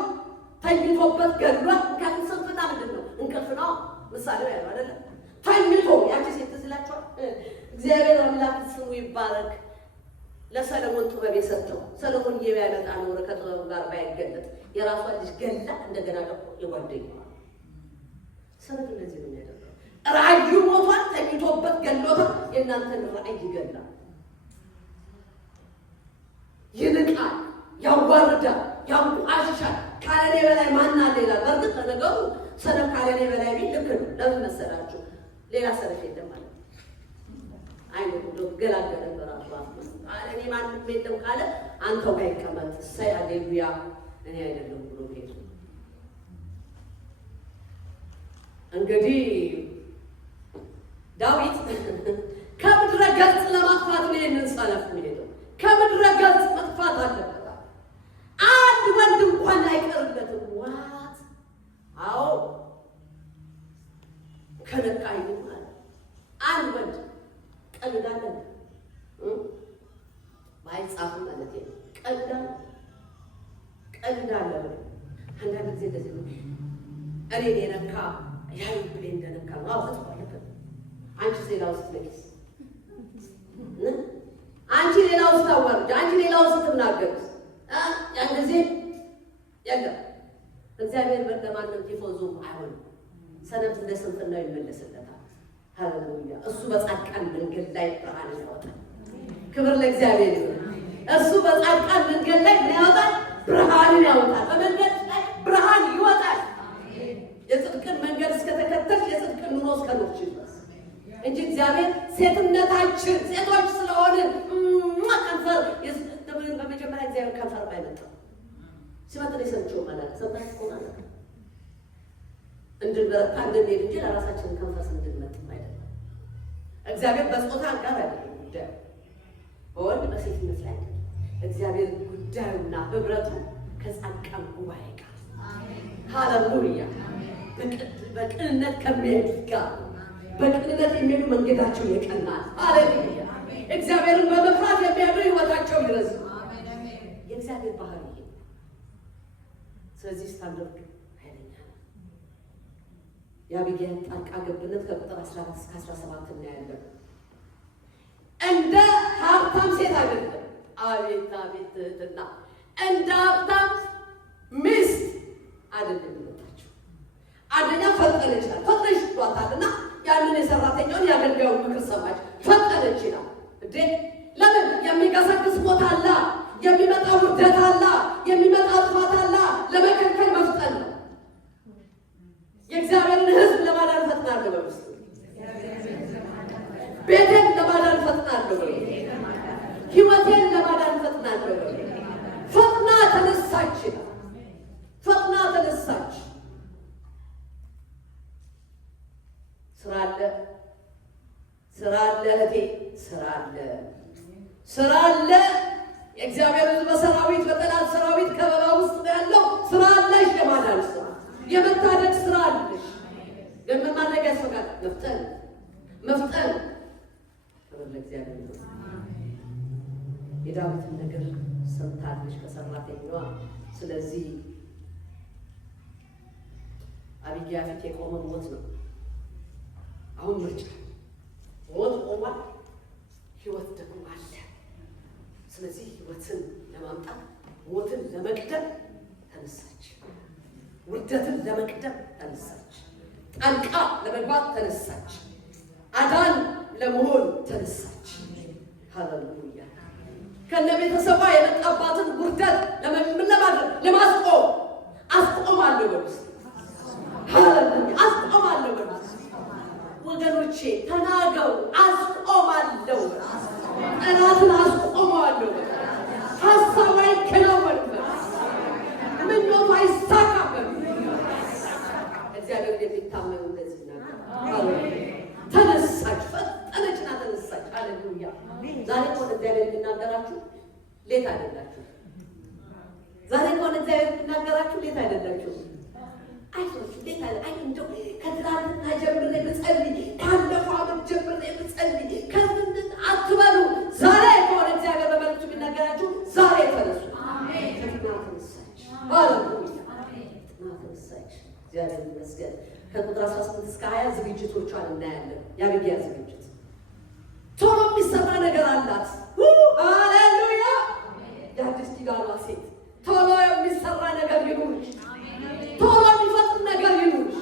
ተኝቶበት ገድሏል። ምክንያቱም ስንፍና ምንድን ነው? እንቅልፍ ነው። ምሳሌው ያለው አይደለም። ተኝቶ ያቺ ሴት ትዝላችኋል። እግዚአብሔር አምላክ ስሙ ይባረክ። ለሰለሞን ጥበብ የሰጠው ሰለሞን የሚያመጣ ኖረ ከጥበቡ ጋር ባይገለጥ የራሷን ልጅ ገላ እንደገና ደግሞ የጓደኛዋ ሰነፍ እንደዚህ ነው የሚያደርገው። ራዕዩ ሞቷል፣ ተኝቶበት ገሎታል። የእናንተን ራዕይ ይገላል፣ ይንቃል፣ ያዋርዳል፣ ያንቋሽሻል። ካለኔ በላይ ማን አለ ይላል። በእርግጥ ነገሩ ሰነፍ ካለኔ በላይ ቢል ልክ ነው። ለምን መሰላችሁ? ሌላ ሰነፍ የለም ማለት አይነት ነው። ገላገለ በራሱ እኔ ማንም የለም ካለ አንተው ጋር ይቀመጥ። እሰይ አሌሉያ እኔ አይደለም ብሎ ሄዱ። እንግዲህ ዳዊት ከምድረ ገጽ ለማጥፋት ነው ይህንን ሰነፍ የሚሄደው። ከምድረ ገጽ መጥፋት አለበት። አንድ ወንድ እንኳን አይቀርለትም። ዋት አዎ ከነካይ ማለት አንድ ወንድ ቀልዳለን ባይጻፍ ማለት ነው። ቀልዳለን አንዳንድ ጊዜ እንደዚህ ነው። እኔ የነካ ያይ ብሌ እንደነካ ነው አውጥቷለበት። አንቺ ሌላ ውስጥ ለኪስ አንቺ ሌላ ውስጥ ታወርጅ፣ አንቺ ሌላ ውስጥ ትናገርስ ያን ጊዜ የለም። እግዚአብሔር በለማንም ቲፎዞ አይሆንም። ሰነፍ እንደ ስንፍናው ይመለስለታል። ሃሌሉያ! እሱ በጻድቃን መንገድ ላይ ብርሃን ያወጣል። ክብር ለእግዚአብሔር ይሁን። እሱ በጻድቃን መንገድ ላይ ምን ያወጣል? ብርሃንን ያወጣል። በመንገድ ላይ ብርሃን ይወጣል። የጽድቅን መንገድ እስከተከተልሽ የጽድቅን ኑሮ እስከኖርሽ ድረስ እንጂ እግዚአብሔር ሴትነታችን ሴቶች ስለሆንን ከንፈር በመጀመሪያ እግዚአብሔር ከንፈር ባይመጣም ሲመጣ የሰምቼው ማለት ሰምታችሁ ከሆነ እንድንበረታ እንድንሄድ እንጂ ለራሳችን ከንፈር እንድንመጥም አይደለም። እግዚአብሔር በጾታ ጋር አይደለም ጉዳዩ፣ በወንድ በሴትነት ላይ አይደለም። እግዚአብሔር ጉዳዩና ህብረቱ ከጻድቃን ጉባኤ ጋር ሃሌሉያ፣ በቅንነት ከሚሄዱት ጋር በቅንነት የሚሄዱ መንገዳቸው የቀና ሃሌሉያ፣ እግዚአብሔርን በመፍራት የሚሄዱ ህይወታቸው ይረዝ። የእግዚአብሔር ባህሪ ይሄ። ስለዚህ ስታንደርድ ኃይለኛ ነው። የአቢግያ ጣልቃ ገብነት ከቁጥር 14 እስከ 17 እናያለን። እንደ ሀብታም ሴት አይደለም። አቤት አቤት ትህትና! እንደ ሀብታም ሚስት አይደለም ይመጣችሁ። አንደኛ ፈጠነች ይላል። ፈጠነች ብሏታልና ያንን የሰራተኛውን የአገልጋዩን ምክር ሰማች። ፈጠነች ይላል። እንዴ ለምን? የሚቀሰቅስ ሞት አለ፣ የሚመጣ ውርደት አለ፣ የሚመጣ ጥፋት አለ። ለመከልከል መፍጠን ነው። የእግዚአብሔርን ሕዝብ ለማዳን ፈጥናለሁ። በምስሉ ቤቴን ለማዳን ፈጥናለሁ። ሕይወቴን ለማዳን ፈጥናለሁ። ፈጥና ተነሳች፣ ፈጥና ተነሳች። ስራ አለ፣ ስራ አለ እህቴ፣ ስራ አለ፣ ስራ አለ። የእግዚአብሔር ሕዝብ በሰራዊት በጠላት ሰራዊት ከበባ ውስጥ ነው ያለው። ስራ አለሽ፣ የማዳን ስራ፣ የመታደግ ስራ አለሽ። ግን ምን ማድረግ ያስፈልጋል? መፍጠን፣ መፍጠን። ክብር ለእግዚአብሔር ነው። የዳዊትን ነገር ሰምታለች ከሰራተኛዋ። ስለዚህ አቢግያ ፊት የቆመ ሞት ነው። አሁን ምርጫ ሞት ቆሟል፣ ህይወት ደግሞ አለ። ስለዚህ ህይወትን ለማምጣት ሞትን ለመቅደም ተነሳች። ውርደትን ለመቅደም ተነሳች። ጣልቃ ለመግባት ተነሳች። አዳን ለመሆን ተነሳች። ሃሌሉያ! ከነ ቤተሰቧ የመጣባትን ውርደት ለማስቆም አስቆማለሁ በሉስ። ሃሌሉያ! አስቆማለሁ በሉስ። ወገኖቼ ተናገሩ። አስቆማለሁ። ጠላትን አስቆማለሁ። ሀሳብ አይከናወንበት፣ ምኞቱ አይሳካበት። እግዚአብሔር የሚታመኑ እንደዚህ ነው። ተነሳች፣ ፈጠነችና ተነሳች። ሃሌሉያ! ዛሬ ከሆነ እግዚአብሔር የሚናገራችሁ ሌት አይደላችሁ። ዛሬ ከሆነ እግዚአብሔር የሚናገራችሁ ሌት አይደላችሁ። አይዞችሁ፣ ሌት አይደል። እንደው ከትናንትና ጀምሬ ብጸልይ፣ ካለፈው ዓመት ጀምሬ ብጸልይ ከምን አትበሉ። ዛሬ ከሆነ እግዚአብሔር በመልእክቱ የሚናገራችሁ ዛሬ ተነሱ። አሜን። ተነሳች። ሃሌሉያ! ተነሳች። እግዚአብሔር ይመስገን። ከቁጥር 18 እስከ 20 ዝግጅቶቿን እናያለን። የአቢግያ ዝግጅት ቶሎ የሚሰራ ነገር አላት። ሃሌሉያ! የአዲስ ኪዳኗ ሴት ቶሎ የሚሰራ ነገር ይኑርሽ። ቶሎ የሚፈጥን ነገር ይኑርሽ።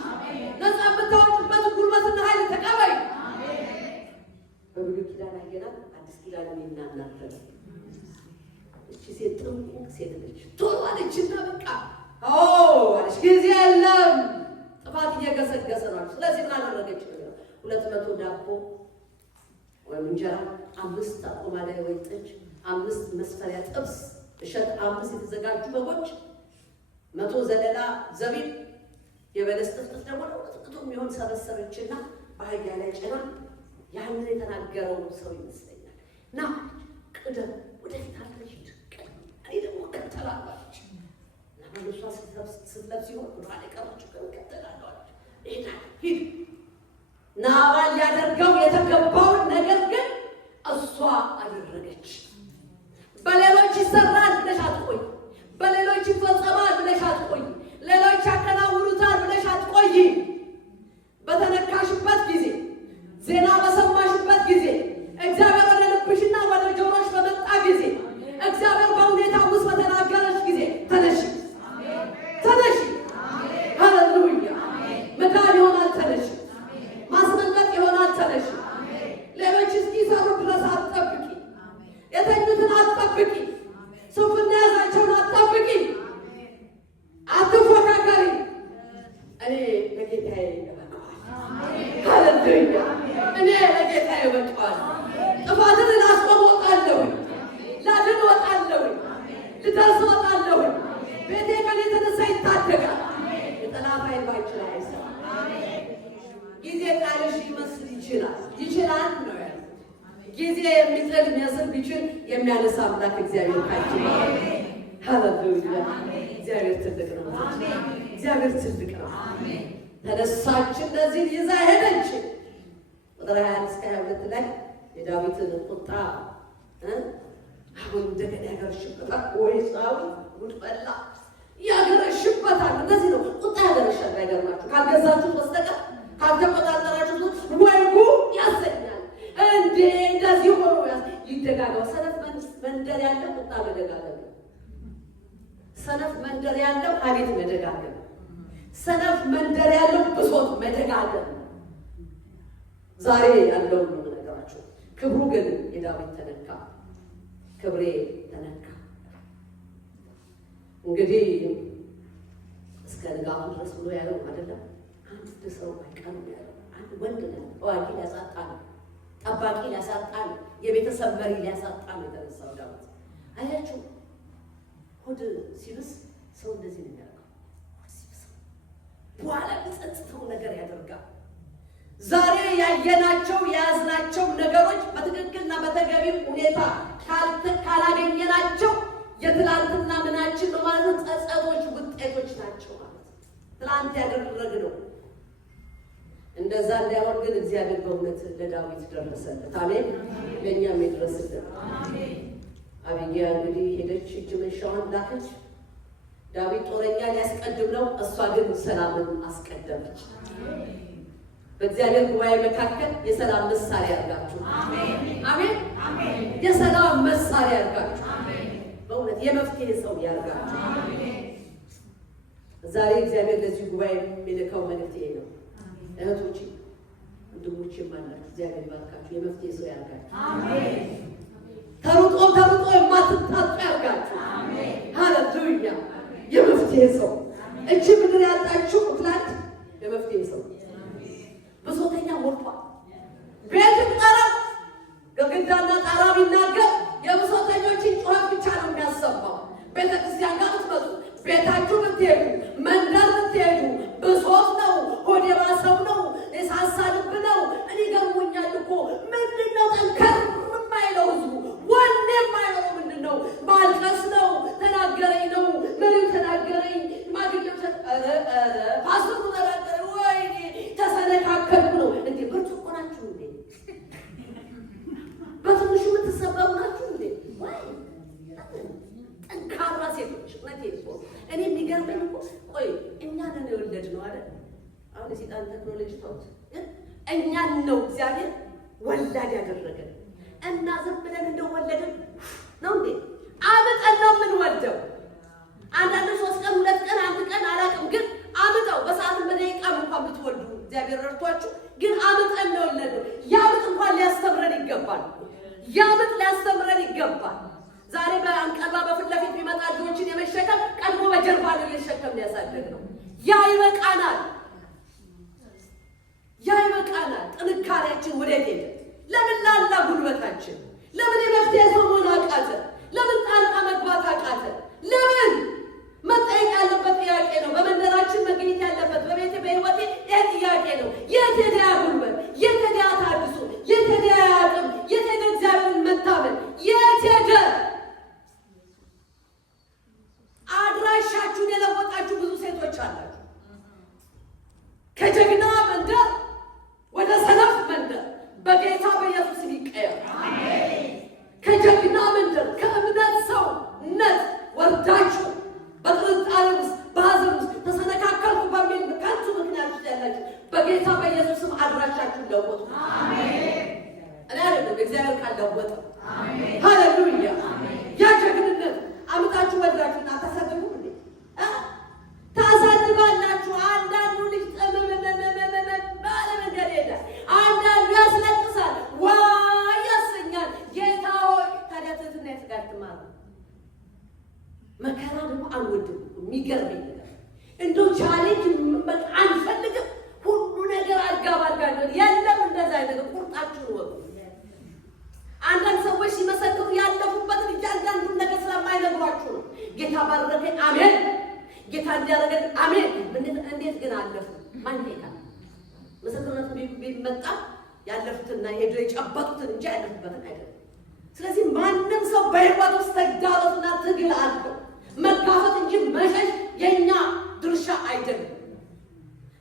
ነፃ የምታወጭበት ጉልበትና ኃይል ተቀበይ። በብሉይ ኪዳን አየናት፣ አዲስ ኪዳን እኔና እናንተ ነው። እቺ ሴት ጥንቁቅ ሴት ነች። ቶሎ አለችና በቃ አለች፣ ጊዜ የለም፣ ጥፋት እየገሰገሰ ነው። ስለዚህ ምን አደረገች? 200 ዳቦ ወይም እንጀራ፣ 5 አቁማዳ ወይን ጠጅ፣ 5 መስፈሪያ ጥብስ እሸት፣ 5 የተዘጋጁ በጎች፣ 100 ዘለላ ዘቢብ፣ የበለስ ጥፍጥፍ ደግሞ ጥቅጡ የሚሆን ሰበሰበችና በአህያ ላይ ጭና ያንን የተናገረው ሰው ይመስለኛል እና ቅደም ወደፊት አለች፣ እኔ ደግሞ እከተላለች እና መልሷ ስትለብስ ሲሆን ወደኋላ የቀረችው እከተላለች። ሂድ ናባል ሊያደርገው የተገባውን ነገር ግን እሷ አደረገች። በሌሎች ይሰራል ብለሽ አትቆይ። በሌሎች ይፈጸማል ብለሽ አትቆይ። ሌሎች ያከናውኑታል ብለሽ አትቆይ። በተነካሽበት ጊዜ፣ ዜና በሰማሽበት ጊዜ፣ እግዚአብሔር ወደ ልብሽና ወደ ጆሮሽ በመጣ ጊዜ፣ እግዚአብሔር በሁኔታ ውስጥ በተናገረሽ ጊዜ ተነሺ፣ ተነሺ። ሃሌሉያ! መዳን ይሆናል። ተነሺ። ማስመለጥ ይሆናል። ተነሺ። ሌሎች እስኪሰሩ ድረስ አትጠብቂ። የተኙትን አትጠብቂ። ስንፍና ያዛቸውን አትጠብቂ። አትፎካከሪ። እኔ ለጌታዬ እበቃዋለሁ። ሃሌሉያ! እኔ ለጌታዬ እበቃዋለሁ። ጥፋትን ላስቆም እወጣለሁ፣ ላድን እወጣለሁ፣ ልደርስ እወጣለሁ። ቤቴ ከኔ የተነሳ ይታደጋል። የጠላት ኃይል ባይችል አይሰራም። ጊዜ ቃልሽ ሊመስል ይችላል ነው ያለው። ጊዜ የሚጥል የሚያስር ቢችል የሚያነሳ አምላክ እግዚአብሔር ካችን። ሃሌሉያ! እግዚአብሔር ትልቅ ነው። እግዚአብሔር ትልቅ ነው። ተነሳች፣ እነዚህን ይዛ ሄደች። ቁጥር 21 እስከ 22 ላይ የዳዊትን ቁጣ አሁን እንደገና ያገረሽበታል። ወይ ጻዊ ጉድ በላ ያገረሽበታል። እንደዚህ ነው ቁጣ ያገረሻል። አይገርማችሁ? ካልገዛችሁ በስተቀር ካልተቆጣጠራችሁ ወይ ጉድ ያሰኛል። እንዴ እንደዚህ ሆኖ ይደጋጋው። ሰነፍ መንደር ያለው ቁጣ መደጋገም፣ ሰነፍ መንደር ያለው አቤት መደጋገም፣ ሰነፍ መንደር ያለው ብሶት መደጋገም። ዛሬ ያለው ነው ነገራችሁ። ክብሩ ግን የዳዊት ተነካ፣ ክብሬ ተነካ። እንግዲህ እስከ ንጋቱ ድረስ ብሎ ያለው አይደለም። አንድ ሰው አይቀርም ያለው አንድ ወንድ ነው። ተዋጊ ሊያሳጣን፣ ጠባቂ ሊያሳጣን፣ የቤተሰብ መሪ ሊያሳጣን የተነሳው ዳዊት። አያችሁ፣ ሆድ ሲብስ ሰው እንደዚህ ነው የሚያደርገው። ሆድ ሲብስ በኋላ የሚጸጽተው ነገር ያደርጋል። ዛሬ ያየናቸው የያዝናቸው ነገሮች በትክክልና በተገቢው ሁኔታ ካላገኘናቸው የትላንትና ምናችን በማለት ጸጸቶች ውጤቶች ናቸው ማለት ነው። ትላንት ያደረግነው እንደዛ እንዳይሆን ግን እግዚአብሔር በእውነት ለዳዊት ደረሰለት። አሜን። ለእኛም ይድረስልን። አቢግያ እንግዲህ ሄደች፣ እጅ መንሻዋን ላከች። ዳዊት ጦረኛ ሊያስቀድም ነው፣ እሷ ግን ሰላምን አስቀደመች። በእግዚአብሔር ጉባኤ መካከል የሰላም መሳሪያ ያርጋችሁ። አሜን። የሰላም መሳሪያ ያርጋችሁ። በእውነት የመፍትሄ ሰው ያርጋችሁ። ዛሬ እግዚአብሔር ለዚህ ጉባኤ የሚልከው መልእክት ይሄ ነው። እህቶቼ ወንድሞቼ ማላችሁ እግዚአብሔር ይባርካችሁ፣ የመፍትሄ ሰው ያርጋችሁ። አሜን። ተሩጦ የማትታጡ ያርጋችሁ። አሜን። ሃሌሉያ። የመፍትሄ ሰው እቺ ምድር ያጣችሁ ትላንት የመፍትሄ ሰው ብሶተኛ ሞልቷል። ቤት ጠራ ግድግዳና ጣራ ቢናገር የብሶተኞችን ጩኸት ብቻ ነው የሚያሰማው። ቤተክርስቲያን ጋር ብትመጡ፣ ቤታችሁ ብትሄዱ፣ መንደር ብትሄዱ ብሶት ነው፣ ሆድ የባሰው ነው፣ የሳሳ ልብ ነው። እኔ ገርሞኛል እኮ ምንድን ነው ጠንከር የማይለው ህዝቡ ወኔ የማይለው ምንድን ነው? ማልቀስ ነው። ተናገረኝ ነው መሪው ተናገረኝ ማግኘት ፓስተሩ ተናገረ ወይ ተሰነካከሉ ነው እንዴ? ብርቱቆ ናችሁ እንዴ? በትንሹ የምትሰበሩ ናችሁ እንዴ? ወይ ጠንካራ ሴቶች እውነቴ እኮ እኔ የሚገርመኝ እኮ ቆይ እኛን ነው የወለድነው አይደል? አሁን የሴጣን ቴክኖሎጂ ተውት፣ እኛን ነው እግዚአብሔር ወላድ ያደረገን እና ዝም ብለን እንደወለድን ነው እንዴ? አምጠን ነው የምንወልደው። አንዳንድ 3 ቀን 2 ቀን 1 ቀን አላውቅም፣ ግን አምጠው በሰዓት በደቂቃ እንኳን ብትወልዱ እግዚአብሔር ረድቷችሁ፣ ግን አምጠን ነው የወለድነው። ያምጥ እንኳን ሊያስተምረን ይገባል። ያምጥ ሊያስተምረን ይገባል። ዛሬ በአንቀልባ በፊት ለፊት ቢመጣ ልጆችን የመሸከም ቀድሞ በጀርባ ነው እየሸከምን ያሳደግነው። ያ ይበቃናል፣ ያ ይበቃናል። ጥንካሬያችን ወዴት ሄደ? ለምን ላላ ጉልበታችን? ለምን የመፍትሄ ሰው መሆን አቃተ? ለምን ጣልቃ መግባት አቃተ? ለምን? መጠየቅ ያለበት ጥያቄ ነው። በመንደራችን መገኘት ያለበት በቤቴ በህይወቴ ይህ ጥያቄ ነው። የት ሄደ ያ ጉልበት? የት ሄደ ያ ታድሶ? የት ሄደ ያ አቅም? የት ሄደ እግዚአብሔርን መታመን? የት ሄደ? አድራሻችሁን የለወጣችሁ ብዙ ሴቶች አላችሁ። ከጀግና መንደር ወደ ሰነፍ መንደር በጌታ በኢየሱስ ይቀየር። አሜን። ከጀግና መንደር ከእምነት ሰውነት ወርዳችሁ በጥርጣሬ ውስጥ በሐዘን ውስጥ ተሰነካከልኩ በሚል ከንቱ ምክንያት ውስጥ ያላችሁ በጌታ በኢየሱስም አድራሻችሁን ለወጡ። አሜን። እኔ አይደለም እግዚአብሔር ቃል ለወጠ። አሜን። ሃሌሉያ። ያ ጀግንነት አምጣችሁ ወድራችሁና ተሰድቡ እንዴ? ታሳድባላችሁ። አንዳንዱ ልጅ ባለ መንገድ ሄዳል፣ አንዳንዱ ያስለቅሳል፣ ዋይ ያሰኛል። ጌታ ሆይ ታዲያ ትህትና የትጋር ትማር መከራ ደግሞ አንወድም። የሚገርመኝ ነገር እንደው ቻሌንጅ አንፈልግም። ሁሉ ነገር አልጋ ባልጋ የለም። እንደዛ አይነት ቁርጣችሁን ወቁ። አንዳንድ ሰዎች ሲመሰክሩ ያለፉበትን እያንዳንዱን ነገር ስለማይነግሯችሁ ነው። ጌታ ባረከኝ፣ አሜን። ጌታ እንዲያደረገን አሜን። እንዴት ግን አለፉ? ማን ይሄዳል? ምስክርነት ቢመጣ ያለፉትና ሄዶ የጨበጡትን እንጂ ያለፉበትን አይደለም። ስለዚህ ማንም ሰው በህይወት ውስጥ ተግዳሮትና ትግል አለው። መጋፈጥ እንጂ መሸሽ የኛ ድርሻ አይደለም።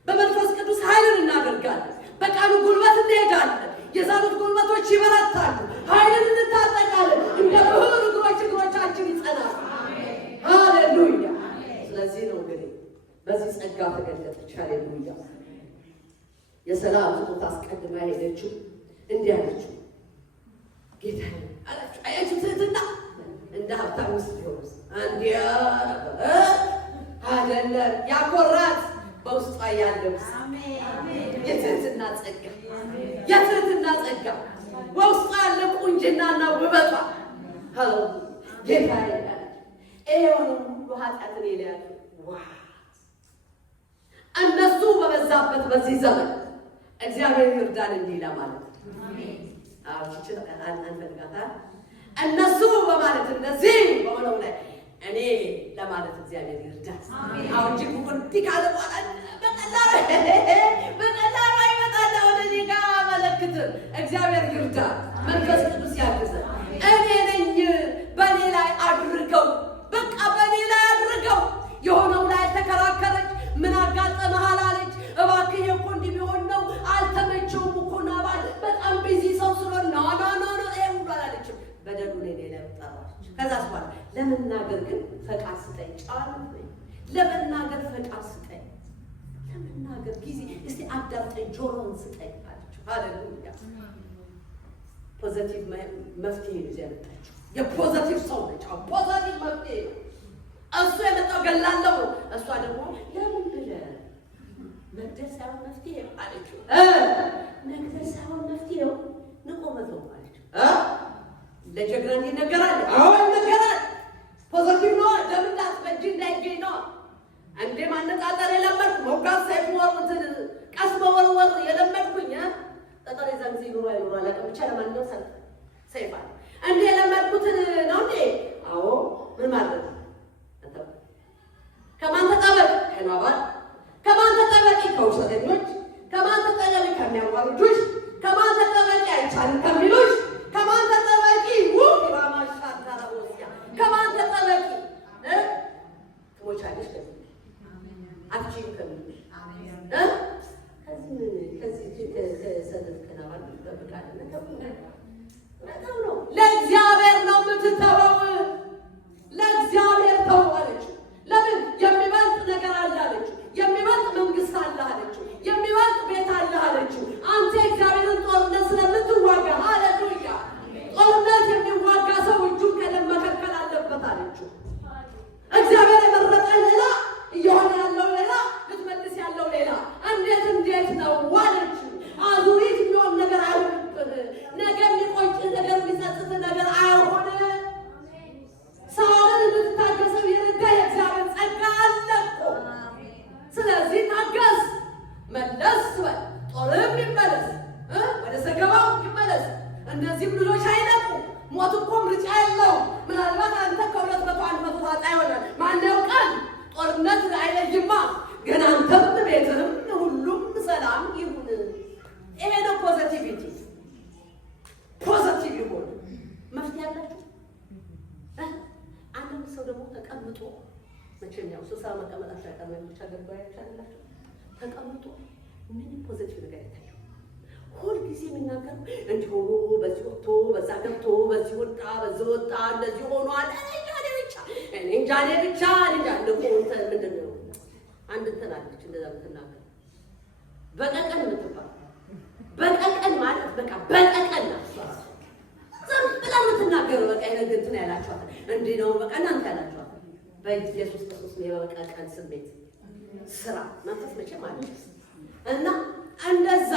በመንፈስ ቅዱስ ኃይልን እናደርጋለን። በቃሉ ጉልበት እንሄዳለን። የዛሉት ጉልበቶች ይበረታሉ። ኃይልን እንታጠቃለን። እንደ ብሩር እግሮቻችን ይጸናሉ። ሃሌሉያ። ስለዚህ ነው እንግዲህ በዚህ ጸጋ ተገለጠች። ሃሌሉያ። የሰላም ስጦታ አስቀድማ ሄደችው እንዲህ አለችው፣ ጌታዬ አለችው። አያችሁ ትህትና እንደ ሀብታም ውስጥ ቢሆንስ አንዲያ አይደለም ያኮራት በውስጧ ያለው የትህትና ጸጋ፣ የትህትና ጸጋ በውስጧ ያለ ቁንጅናና ውበቷ ጌታዬ ይሄውን ሁሉ ኃጢአትን ይላል። እነሱ በበዛበት በዚህ ዘመን እግዚአብሔር ይርዳን እንዲህ ለማለት አሜን። አዎ ይችላል። አንፈልጋታል እነሱ በማለት እንደዚህ በሆነው ላይ እኔ ለማለት እግዚአብሔር ይርዳን። አሜን። አዎ ጅቡ እንዲካለ በኋላ በቀላሉ አይመጣል። ወደዚህ ጋር መለክት እግዚአብሔር ይርዳን። መንፈስ ቅዱስ ያግዘን። እኔ ነኝ በኔ ላይ አድርገው፣ በቃ በኔ ላይ አድርገው። የሆነው ላይ ተከራከረች። ምን አጋጠመሃል አለች። እባክህ እኮ እንዲህ ቢሆን ነው አልተመቸውም እኮ ናባል በጣም ቢዚ ሰው ስለሆነ ነው ይሄ ሁሉ አላለችም። በደሉ ላይ ጠራች። ከዛስ በኋላ ለመናገር ግን ፈቃድ ስጠኝ። ጫን ለመናገር ፈቃድ ስጠኝ፣ ለመናገር ጊዜ እስቲ አዳምጠኝ፣ ጆሮን ስጠኝ አለችው። ሃሌሉያ። ፖዘቲቭ መፍትሄ ነው ያመጣችው። የፖዘቲቭ ሰው ነች። ፖዘቲቭ መፍትሄ እሱ የመጣው ገላለሁ። እሷ ደግሞ ለምን ብለህ መግደል ሳይሆን መፍትሄው አለችው። መግደል ሳይሆን መፍትሄው ንቆ መተው አለችው። ለጀግና ይነገራል። አዎ ይነገራል። ፖዘቲቭ ነው። ደምዳት በእጅ እንዳይገኝ ነው። እንዴ ማነጣጠር የለመድኩ ሞጋት ሳይፍ ወርውትን ቀስ በወርወር የለመድኩኝ ጠጠር የዛን ጊዜ ኑሮ አይኑሮ አላውቅም። ብቻ ለማንኛውም ሰይፋ እንዴ የለመድኩትን ነው እንዴ? አዎ ምን ማለት ነው? ከማን ተጠበቅ? ከናባል። ከማን ተጠበቂ? ከውሸተኞች። ከማን ተጠበቂ? ከሚያዋርዱሽ። ከማን ተጠበቂ? አይቻልም ከሚሉሽ። ከማን ተጠበቂ? ከማን ተጠበቂ? ትሞቻለሽ አትችይም ከሚሉሽ። ከዚህ ከሰደት ከናባል በብቃልና በጣም ነው። ለእግዚአብሔር ነው የምትተወው። ለእግዚአብሔር ተው አለችው። ለምን? የሚበልጥ ነገር አለ አለችው። የሚበልጥ መንግስት አለ አለችው። የሚበልጥ ቤት አለ አለችው። አንተ እግዚአብሔርን ጦርነት ስለምትዋጋ ሃሌሉያ። ጦርነት የሚዋጋ ሰው እጁን ከደም መከልከል አለበት አለችው። እግዚአብሔር የመረጠ ሌላ፣ እየሆነ ያለው ሌላ፣ ልትመልስ ያለው ሌላ። እንዴት ነው አለችው። አዙሪት የሚሆን ነገር አይሆንብህ። ነገ የሚቆጭ ነገር የሚጸጽት ነገር አይሆን። ሳውልን እንድትታገሰው የረዳ የእግዚአብሔር ጸጋ አለ እኮ። ስለዚህ ታገስ፣ መለስ በል። ጦርም ይመለስ፣ ወደ ሰገባው ይመለስ። እነዚህም ልጆች አይነቁ። ሞት እኮ ምርጫ የለውም። ምናልባት አንተ ከ200 ታጣ ይሆናል። ማን ያውቃል? ጦርነት አይለይማ። ግን አንተም ቤትህም ሁሉም ሰላም ይሁን። ይሄ ነው ፖዘቲቪቲ። ፖዘቲቭ ይሆን መፍትሄ ያላችሁ። አንዳንድ ሰው ደግሞ ተቀምጦ መቼም ያው ስብሰባ መቀመጣችሁ አይቀርም። ብቻ ገባያችሁ አይደላችሁ? ተቀምጦ ምንም ፖዘቲቭ ነገር አይታየው። ሁልጊዜ የሚናገሩ እንዲህ ሆኖ በዚህ ወጥቶ በዛ ገብቶ በዚህ ወጣ በዚህ ወጣ እንደዚህ ሆኗል። እኔ እንጃ ብቻ ምንድን ነው አንድ እንትን አለች እንደዛ የምትናገር በቀቀን የምትባል በቀቀን ማለት በቃ በቀቀን ናት። ዝም ብላ የምትናገረው በቃ እንትን ያላችኋት እንዲህ ነው በቃ እናንተ ያላችኋት በኢየሱስ ክርስቶስ ነው። የበቀቀን ስሜት ስራ መንፈስ መቼም አለች እና እንደዛ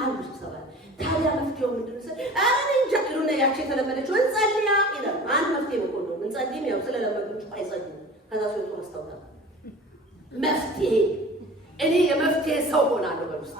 አንዱ ስብሰባ ታዲያ መፍትሄው ምንድን ነው? እኔ እንጃ ይሉና ያቺ የተለመደችው እንጸልያ ይላል። አንድ መፍትሄ እኮ ነው እንጸልይም ያው ስለለመዱት አይጸልዩም። ከዛ ሲወጡ ማስታወቃ መፍትሄ እኔ የመፍትሄ ሰው ሆናለሁ በውስጥ።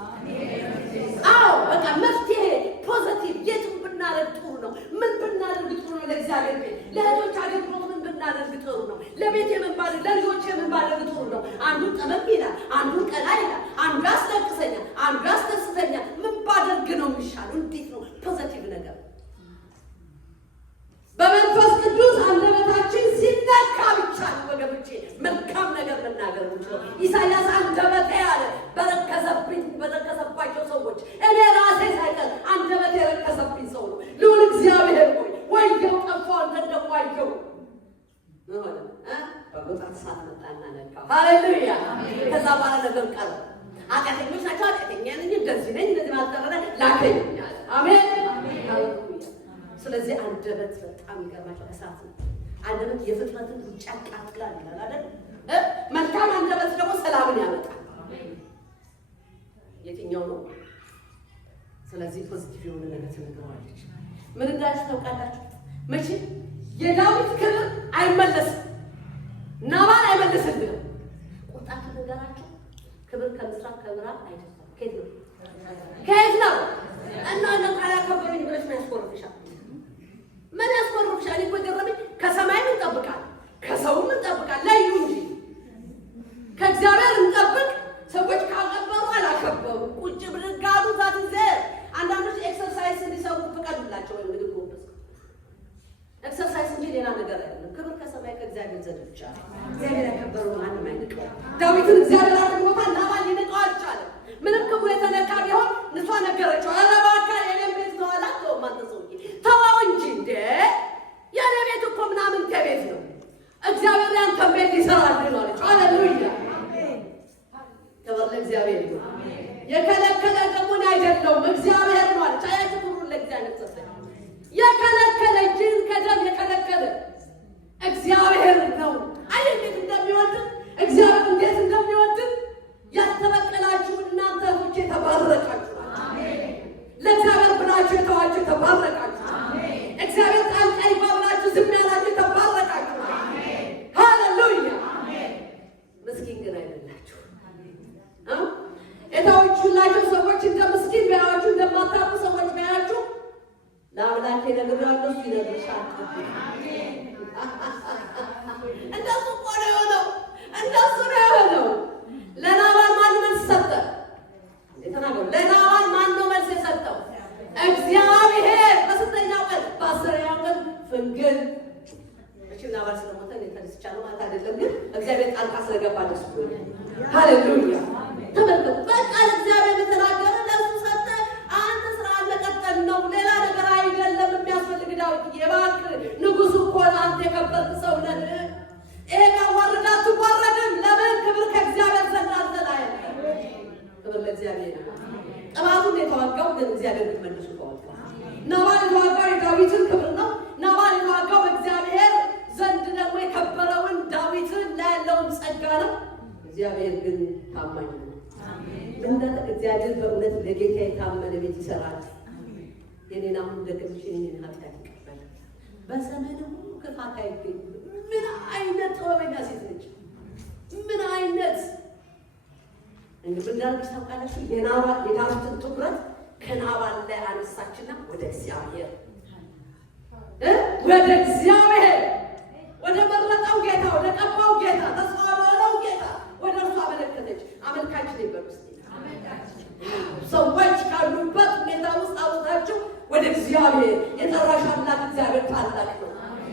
አዎ በቃ መፍትሄ ፖዚቲቭ። የትም ብናደርግ ጥሩ ነው። ምን ብናደርግ ጥሩ ነው? ለእግዚአብሔር ቤት ለእህቶች አገልግሎት ምን ብናደርግ ጥሩ ነው? ለቤት የምንባል ለልጆች የምንባደርግ ጥሩ ነው። አንዱ ጠመም ይላል፣ አንዱ ቀና ይላል፣ አንዱ ያስለቅሰኛል፣ አንዱ ያስደስተኛል። ምን ባደርግ ነው የሚሻለው? እንዴት ነው ፖዚቲቭ ነገር? በመንፈስ ቅዱስ አንደበታችን ሲነካ ብቻ ነው ወገኖቼ መልካም ነገር መናገር እንችላለን። ኢሳይያስ አንደበቴ አለ በረከሰባቸው ሰዎች እኔ ራሴ ሳይቀር አንደበቴ የረከሰብኝ ሰው ነው። ልዑል እግዚአብሔር ሆይ ወየው ጠፋው እንደደዋየው ሆነ በቦታው ሳት መጣና ነካው። ሃሌሉያ። ከዛ በኋላ ነገር ቀረ። ኃጢአተኞች ናቸው፣ ኃጢአተኛ ነኝ፣ እንደዚህ ነኝ፣ እንደዚህ ማጠረረ ላከኝ አለ። አሜን። ስለዚህ አንደበት በጣም ይገርማቸው እሳት ነው። አንደበት የፍጥረትን ሩጫ ያቃጥላል ይላል አይደል? መልካም አንደበት ደግሞ ሰላምን ያመጣል። የትኛው ነው? ስለዚህ ፖዚቲቭ የሆነ ነገር ትነግረዋለች። ምን እንዳለች ታውቃላችሁ? መቼ የዳዊት ክብር አይመለስም፣ ናባል አይመለስልንም። ቁጣችሁ ነገራችሁ ክብር ከምስራቅ ከምዕራብ አይደለም። ከየት ነው? ከየት ነው? እና ካላከበሩኝ ብለሽ ነው ያስቆርጥሻል። ምን ያስቆርጥሻል? እኮ ገረመኝ። ከሰማይ ምን እንጠብቃለን? ከሰውም እንጠብቃለን። ለዩ እንጂ ከእግዚአብሔር እንጠብቅ። ሰዎች ካከበሩ አላከበሩ ቁጭ ብድግ አሉ። ዛት ይዘ አንዳንዶች ኤክሰርሳይዝ እንዲሰሩ ፍቀዱላቸው። ወይ ምግብ ጎበዝ ኤክሰርሳይዝ እንጂ ሌላ ነገር አይደለም። ክብር ከሰማይ ከእግዚአብሔር ዘንድ ብቻ። እግዚአብሔር ያከበሩ ማንም አይንቀው። ዳዊትን እግዚአብሔር አድርጎታል። ናባል ሊንቀው አልቻለም። ምንም ክብሩ የተነካ ቢሆን ንሷ ነገረችው። ኧረ እባክህ የኔን ቤት ነው አላቸው። ማንተ ሰውዬ ተወው እንጂ እንደ የኔ ቤት እኮ ምናምን ከቤት ነው እግዚአብሔር ያንተን ቤት ይሰራል አለችው። ሃሌሉያ። ክብር ለእግዚአብሔር ይሁን። የከለከለ ደግሞ አይደለውም እግዚአብሔር ነው አለች። አያችሁ ክብሩን ለእግዚአብሔር ሰጠ። የከለከለ እጅን ከደም የከለከለ እግዚአብሔር ናባል ስለሞተ የተነስቻለሁ ማለት አይደለም፣ ግን እግዚአብሔር ጣልቃ ስለገባ ደስ ብሎኛል። ሃሌሉያ ተመልከቱ። በቃ እግዚአብሔር የተናገረ ለሱ ሰጠ። አንተ ስራን መቀጠል ነው፣ ሌላ ነገር አይደለም የሚያስፈልግ። ዳዊት እባክህ ንጉሱ እኮ አንተ የከበርክ ሰው ነህ። ይሄ ካዋረዳ አትዋረድም። ለምን? ክብር ከእግዚአብሔር ዘንድ አንተ ላይ። ክብር ለእግዚአብሔር። ጠላቱን የተዋጋው ግን እግዚአብሔር መልሶ ተዋጋ። ናባል የተዋጋው የዳዊትን ክብር ነው። ናባል የተዋጋው በእግዚአብሔር ዘንድ ደግሞ የከበረውን ዳዊትን ላይ ያለውን ጸጋ ነው። እግዚአብሔር ግን ታማኝ ነው። አሜን። እግዚአብሔር በእውነት ለጌታ የታመነ ቤት ይሰራል። የኔን አሁን ደግምሽ የኔን ኃጢአት ይቀበል። በዘመኑ ክፋት አይገኝም። ምን አይነት ጥበበኛ ሴት ነች! ምን አይነት እንግዲህ እንዳልኩሽ ታውቃላችሁ። የዳዊትን ትኩረት ከናባል ላይ አነሳችና ወደ እግዚአብሔር ወደ መረጠው ጌታ፣ ወደ ቀባው ጌታ፣ ተስፋ ወዳለው ጌታ ወደ እርሱ አመለከተች። አመልካች ነበር ውስጥ ሰዎች ካሉበት ሁኔታ ውስጥ አውጣችሁ ወደ እግዚአብሔር የጠራሽ አምላክ እግዚአብሔር ታላቅ ነው።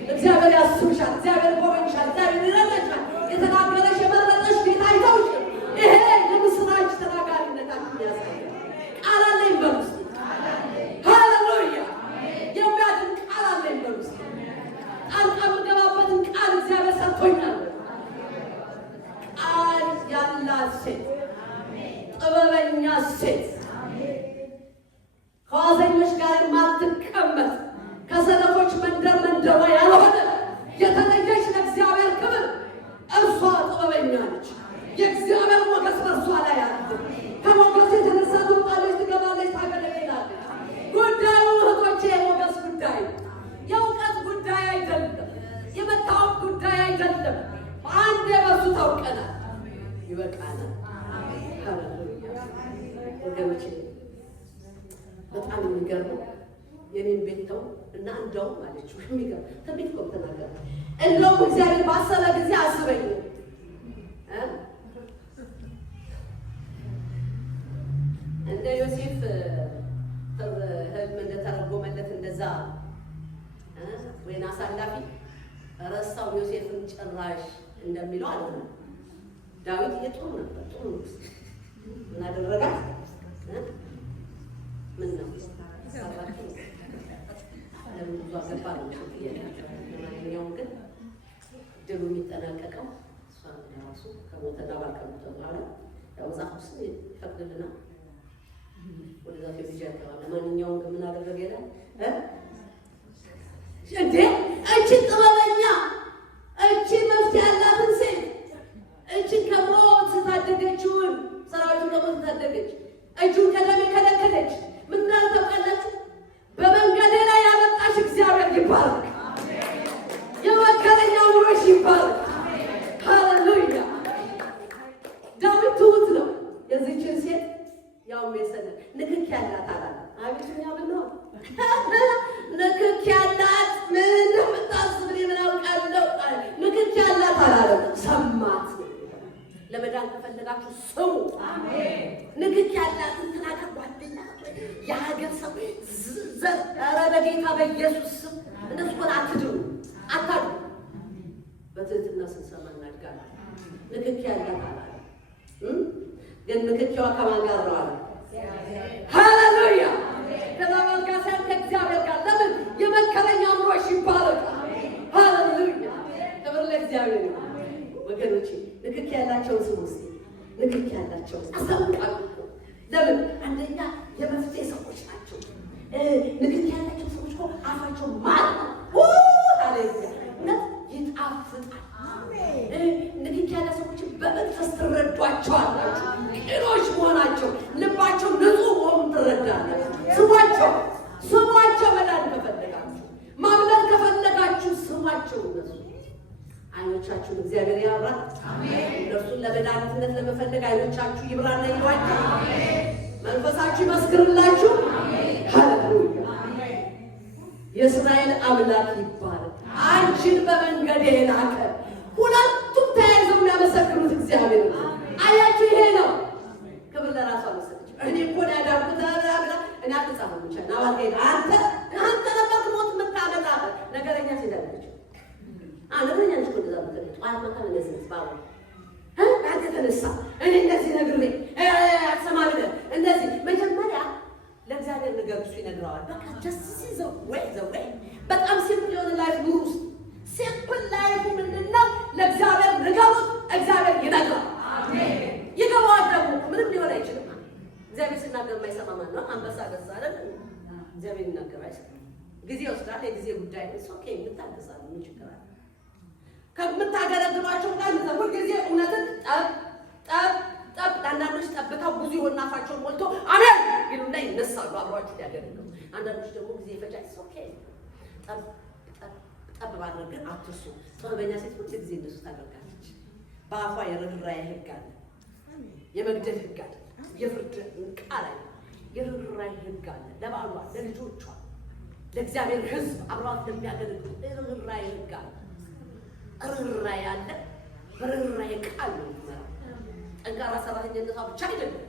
እግዚአብሔር ያስብሻል። እግዚአብሔር ጎበኝሻል። እግዚአብሔር ይረዳሻል። የተናገረሽ የመረጠሽ ጌታ ይዘውሽ። ይሄ የምስራች ተናጋሪነታችን ያሳያል። ቃል አለኝ በሉ እስኪ። ሃሌሉያ! የሚያድን ቃል አለኝ በሉ እስኪ። ጣልቃ የምገባበትን ቃል እግዚአብሔር ሰጥቶኛል። ቃል ያላት ሴት፣ ጥበበኛ ሴት፣ ከዋዘኞች ጋር የማትቀመጥ ከሰነፎች መንደሯ ያልሆነ የተለየች ለእግዚአብሔር ክብር እርሷ ጥበበኛ ነች። የእግዚአብሔር ሞገስ በእርሷ ላይ አለ። ከሞገስ የተነሳ ትወጣለች፣ ትገባለች፣ ታገለግላለች። ጉዳዩ እህቶቼ የሞገስ ጉዳይ፣ የእውቀት ጉዳይ አይደለም። የመታወቅ ጉዳይ አይደለም። አንዴ በሱ ታውቀናል፣ ይበቃናል። ወገኖቼ በጣም የሚገርመው የኔን ቤት ተው እና እንደውም አለችው የሚገርም ትንቢት እኮ ተናገረ። እንደውም እግዚአብሔር ባሰበ ጊዜ አስበኝ እንደ ዮሴፍ ህልም እንደተረጎመለት እንደዛ ወይን አሳላፊ ረሳው ዮሴፍን ጭራሽ እንደሚለው አልሆነ። ዳዊት ጥሩ ነበር፣ ጥሩ ነው። ምን አደረጋት? ምን ነው ለማንኛውም ግን ድሉ የሚጠናቀቀው ራሱ ከሞተና ባልከሞተ በኋላ ያው መጽሐፍ ውስጥ ይፈቅድልናል። ወደዛ ልጅ ያቀባል። ለማንኛውም ግን ምን አደረገ ይላል እንዴ? እቺ ጥበበኛ፣ እቺ መፍትሄ ያላትን ሴት፣ እቺ ከሞት ታደገችውን ሰራዊቱን ከሞት ታደገች፣ እጁን ከደም ከለከለች። ምን እንዳልተቀለች በመንገዴ ላይ ያመጣሽ እግዚአብሔር ይባረክ። የመከረኛ ውሮሽ ይባረክ። ሃሌሉያ! ዳዊት ትሁት ነው። የዚችን ሴት ያው የሰነ ንክክ ያላት አላለ። አቤትኛ ምን ነው ንክክ ያላት ምን እንደምታስብ ምን አውቃለሁ። ንክክ ያላት አላለ። ሰማት። ለመዳን ከፈለጋችሁ ስሙ። አሜን። ንክክ ያላት እንተናገር ጓደኛ የሀገር ሰው ዘር ኧረ በጌታ በኢየሱስ ስም እንደሱ ሆነ አትድሩ፣ አታድሩ። በትህትና ስንሰማ እናድጋለን። ንክክ ያላት አላለ። ግን ንክኪዋ ከማን ጋር ነው አለ? ሃሌሉያ! ከማን ጋር? ከእግዚአብሔር ጋር። ለምን? የመከረኛ አእምሮሽ ይባረካል። ሃሌሉያ! ክብር ለእግዚአብሔር ነው። ወገኖቼ ንክክ ያላቸውን ስሙ እስኪ። ንክክ ያላቸውን አሳውቃሉ። ለምን? አንደኛ የመፍትሄ ሰዎች ናቸው። ንክክ ያላቸው ሰዎች እኮ አፋቸው ማር ነው። ሃሌሉያ! እውነት ይጣፍጣል። ንክክ ያለ ሰዎችን በመንፈስ ትረዷቸዋላችሁ። ቅኖች መሆናቸው፣ ልባቸው ንጹህ መሆኑን ትረዳላችሁ። ስሟቸው። መዳን ከፈለጋችሁ፣ ማምለጥ ከፈለጋችሁ ስሟቸው። እነሱ አይኖቻችሁን እግዚአብሔር ያብራል። እነርሱን ለመድኃኒትነት ለመፈለግ አይኖቻችሁ ይብራና ይዋቸው። መንፈሳችሁ ይመስክርላችሁ። ሃሌሉያ! የእስራኤል አምላክ ይባላል። አንቺን በመንገዴ ላከ። ሁለቱም ተያይዘው የሚያመሰክሩት እግዚአብሔር ነው። አያችሁ፣ ይሄ ነው። ክብር ለራሷ መሰለች። እኔ እኮ ያዳንኩት አብላ እኔ አትጻፈው ብቻ ናባል አንተ ነበር ሞት የምታመጣ ነገረኛ ሴት አለች። አለበኛ ልጅ ወደዛ ብትል ጧት ማታ እንደዚህ ባሉ አንተ ተነሳ እኔ እንደዚህ ነግሬ አትሰማ ብለህ እንደዚህ መጀመሪያ ለእግዚአብሔር ነገር እሱ ይነግረዋል። በቃ ጀስት ዘ ወይ በጣም ሲምፕል የሆነ ላይፍ ኑሩ ውስጥ ሲምፕል ላይፍ ምንድን ነው? ለእግዚአብሔር ንገሩት፣ እግዚአብሔር ይነግረዋል። አሜን። ይገባዋል ደግሞ ምንም ሊሆን አይችልም። እግዚአብሔር ሲናገር የማይሰማ ማን ነው? አንበሳ ገዛ አይደል? እግዚአብሔር ይናገር አይሰማም። ጊዜ ወስዳል። የጊዜ ጉዳይ ነው። ኦኬ የምታገሳለ ምን ችግር አለ? ከምታገለግሏቸው ጋር ሁል ጊዜ እውነትን ጠብ አንዳንዶች ጠብታው ብዙ ይሆንና አፋቸውን ሞልቶ አሜን ይሉና ይነሳሉ አብሯችሁ ያገለግሉ። አንዳንዶች ደግሞ ጊዜ ይፈጃል። ኦኬ ጠብ ማድረግ ግን አትርሱ። ጥበበኛ ሴት ሁሉ ጊዜ እንደሱ ታደርጋለች። በአፏ የርኅራኄ ሕግ አለ። የመግደል ሕግ አለ። የፍርድ ቃል አለ። የርኅራኄ ሕግ አለ። ለባሏ፣ ለልጆቿ፣ ለእግዚአብሔር ሕዝብ አብሯት ለሚያገለግሉ የርኅራኄ ሕግ አለ። ርኅራኄ አለ። በርኅራኄ ቃል ነው የሚመራው። ጠንካራ ሰራተኝነቷ ብቻ አይደለም።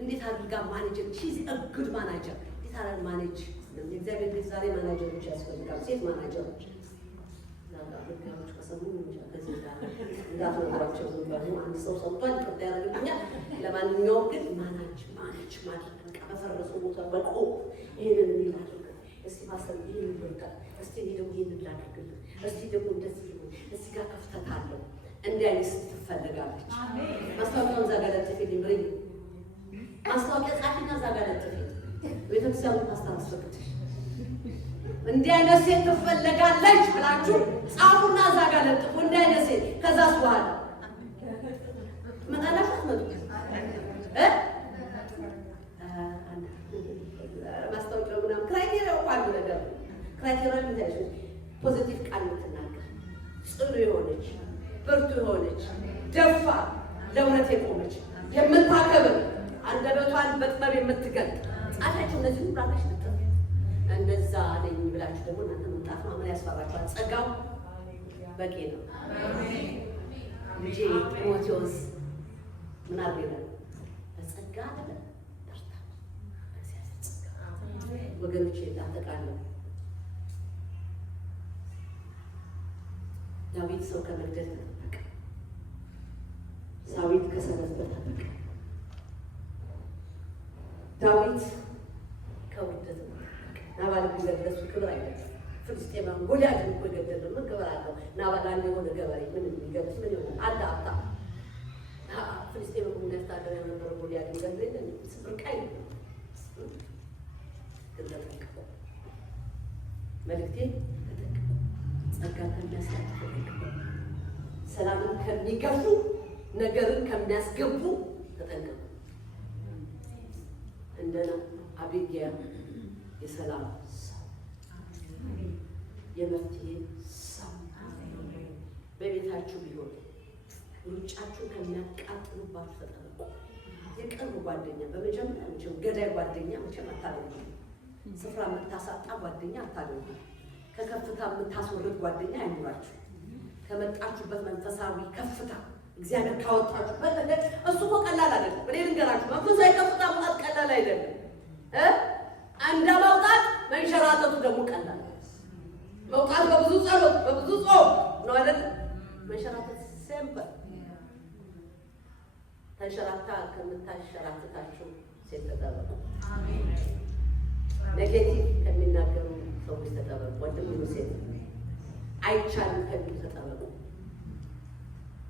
እንዴት አድርጋ ማኔጀር ሺዝ ጉድ ማናጀር እንዴት አድርጋ ማኔጅ የእግዚአብሔር ቤት ዛሬ ማናጀሮች ያስፈልጋሉ። ሴት ማናጀሮች ነገሮች ከሰሙ ከዚህ ጋር እንዳትነግራቸው ዝም በሉ። አንድ ሰው ሰምቷል ይቅርታ ያደርግልኛል። ለማንኛውም ግን ማናጅ ማድረግ በቃ በፈረሱ ቦታ በቆ ይሄንን እንዲላደርግ እስቲ ማሰብ ይሄን ይወጣል። እስቲ እኔ ደግሞ ይሄን ላደርግልህ፣ እስቲ ደግሞ እንደዚህ ይሁን፣ እዚህ ጋር ክፍተት አለው። እንዲህ አይነት ሴት ትፈልጋለች። ማስታወቂያውን እዛ ጋር ለጥፊልኝ ብሬ ማስታወቂያ ጻፊና እዛ ጋር ለጥፊልኝ ቤተክርስቲያኑ ታስተናስፈቅድሽ እንዲህ አይነት ሴት ትፈልጋለች ብላችሁ ጻፉና እዛ ጋር ለጥፉ። እንዲህ አይነት ሴት ከዛስ በኋላ መጣላሽ አትመጡ ማስታወቂያው ምናምን ክራይቴሪያው እኮ አንዱ ነገር ነው። ክራይቴሪያው ምንድን ነው? ፖዚቲቭ ቃል የምትናገር ጽኑ የሆነች ብርቱ የሆነች ደፋር ለእውነት የቆመች የምታከብር አንደበቷን በጥበብ የምትገልጥ ጻፋችሁ። እነዚህ ሁሉ አላሽ ልጥፍ እንደዛ ነኝ ብላችሁ ደግሞ እናንተ መምጣት ማመን ያስፈራችኋል። ጸጋው በቂ ነው። ልጄ ጢሞቴዎስ ምን አድርገ በጸጋ አለ በርታ። ወገኖቼ እንዳጠቃለሁ ዳዊት ሰው ከመግደል ተጠበቀ። ሳዊት ከሰነፍበት ተጠበቀ። ዳዊት ከውርደት ናባል ቢገለሱ ክብር አይደለም። ፍልስጤማን ጎልያድ እኮ የገደለው ምን ክብር አለው? ናባል አንድ የሆነ ገበሬ ምን የሚገለጽ ምን ይሆናል? አንድ አፍታ ፍልስጤም እኮ እንዳስታገረ የነበረው ጎልያድ ይገድል ስፍር ቀይ ተጠንቀቁ። መልእክቴ ተጠንቀቁ። ጸጋ ከሚያስገፉ ሰላምን ከሚገፉ ነገርን ከሚያስገቡ ተጠንቀቁ። እንደና አቢግያ የሰላም ሰው የመፍትሄ ሰው በቤታችሁ ቢሆን ሩጫችሁ ከሚያቃጥሉባችሁ ተጠንቀቁ። የቅርብ ጓደኛ በመጀመሪያ መቼም ገዳይ ጓደኛ መቼም አታደርጉ። ስፍራ የምታሳጣ ጓደኛ አታደርጉ። ከከፍታ የምታስወርድ ጓደኛ አይኑራችሁ። ከመጣችሁበት መንፈሳዊ ከፍታ እግዚአብሔር ካወጣችሁበት ነገር እሱ እኮ ቀላል አይደለም። እኔ ልንገራችሁ መንፈሳዊ ከፍታ መውጣት ቀላል አይደለም። እንደ መውጣት መንሸራተቱ ደግሞ ቀላል። መውጣት በብዙ ጸሎት በብዙ ጾም ነው አይደል? መንሸራተት ሲምፕል። ተንሸራታ ከምታሸራትታችሁ ሴት ተጠበቁ። አሜን። ኔጌቲቭ ከሚናገሩ ሰዎች ተጠበቁ። ወንድም ሴት አይቻልም ከሚሉ ተጠበቁ።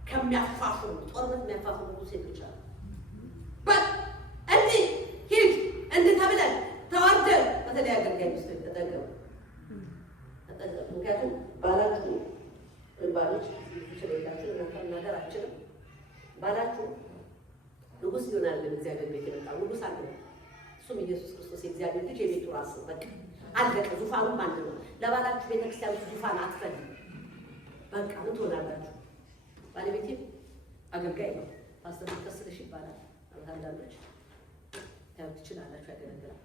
ከሚያፋፍሩ ጦርነት የሚያፋፍሩ ሴቶች አሉ። እንዲህ ሂድ እንዲህ ተብለን ተዋደር በተለይ አገልጋይ ሚስቶች ተጠቀሙ። ምክንያቱም ባላችሁ ባሎች ችሎታችሁ ነገር አችልም ባላችሁ ንጉሥ ይሆናል። እግዚአብሔር ቤት የመጣ ንጉሥ አለ። እሱም ኢየሱስ ክርስቶስ የእግዚአብሔር ልጅ የቤቱ ራስ በቃ አለቀ። ዙፋኑም አንድ ነው። ለባላችሁ ቤተክርስቲያን ዙፋን አትፈልግ። በቃ ምን ትሆናላችሁ? ባለቤቴ አገልጋይ ነው ፓስተር ተስልሽ ይባላል። አንዳንዶች ያው ትችላላችሁ ያገለግላል።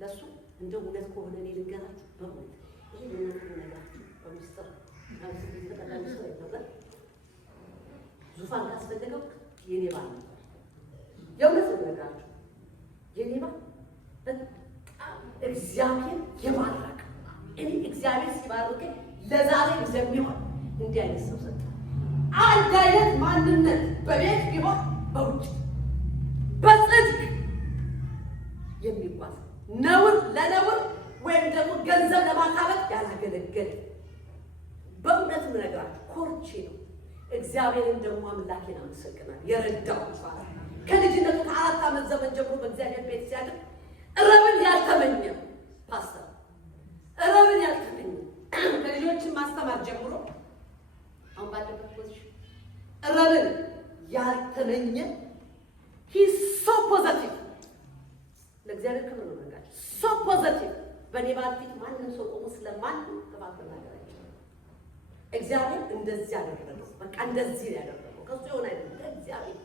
ለሱ እንደ እውነት ከሆነ እኔ ልንገራችሁ በእውነት ይሄ ለእናንተ ልነግራችሁ በሚስጥር ተቀዳሚ ሰው አይደለም። ዙፋን ካስፈለገው የኔ ባል ነው። የእውነት ልነግራችሁ የኔ ባል በጣም እግዚአብሔር የባረከ እኔ ሲባርከኝ ለዛሬ እንደሚሆን እንዲህ አይነት ሰው ሰጠ። አንድ አይነት ማንነት በቤት ቢሆን በውጭ በጽድቅ የሚጓዝ ነውር ለነውር ወይም ደግሞ ገንዘብ ለማካበት ያላገለገለ በእውነት ምነግራችሁ ኮርቼ ነው። እግዚአብሔርን ደግሞ አምላኬን አመሰግናለሁ የረዳው ይባላል። ከልጅነቱ ከ4 ዓመት ዘመን ጀምሮ በእግዚአብሔር ቤት ሲያድር ረብን ያልተመኘ ፓስተር ረብን ያልተመኘ ከልጆችን ማስተማር ጀምሮ አሁን ባለበት ፖዚሽን ረብን ያልተመኘ ሂስ ሶ ፖዘቲቭ ለእግዚአብሔር ክብር ነው ነገራችሁ። ሶ ፖዘቲቭ በእኔ ባልፊት ማንም ሰው ቆሞ ስለማንም ክፋት መናገር አይችልም። እግዚአብሔር እንደዚህ ያደረገው በቃ እንደዚህ ያደረገው ከሱ የሆነ አይደለም። እግዚአብሔር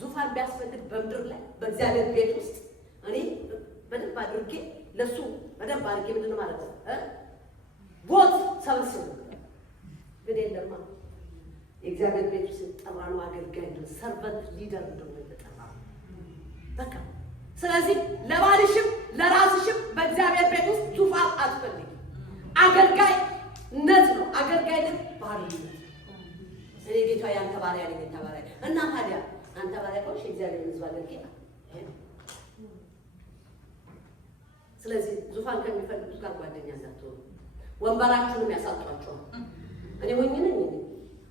ዙፋን ቢያስፈልግ በምድር ላይ በእግዚአብሔር ቤት ውስጥ እኔ በደንብ አድርጌ ለሱ በደንብ አድርጌ ምንድን ነው ማለት ነው ቦት ሰብስብ ግን የለማ የእግዚአብሔር ቤት ውስጥ ጠራ ነው አገልጋይ ነው ሰርቨንት ሊደር እንደሆነ ተጠራ በቃ። ስለዚህ ለባልሽም ለራስሽም በእግዚአብሔር ቤት ውስጥ ዙፋን አትፈልጊ። አገልጋይነት ነው አገልጋይነት ባሪነት። እኔ ጌታ ያንተ ባሪያ ነኝ ተባለ እና ታዲያ አንተ ባሪያ ቆሽ እግዚአብሔር ሕዝብ አገልጋይ ነው። ስለዚህ ዙፋን ከሚፈልጉት ጋር ጓደኛ እንዳትሆኑ፣ ወንበራችሁንም ያሳጧቸዋል። እኔ ወኝ ነኝ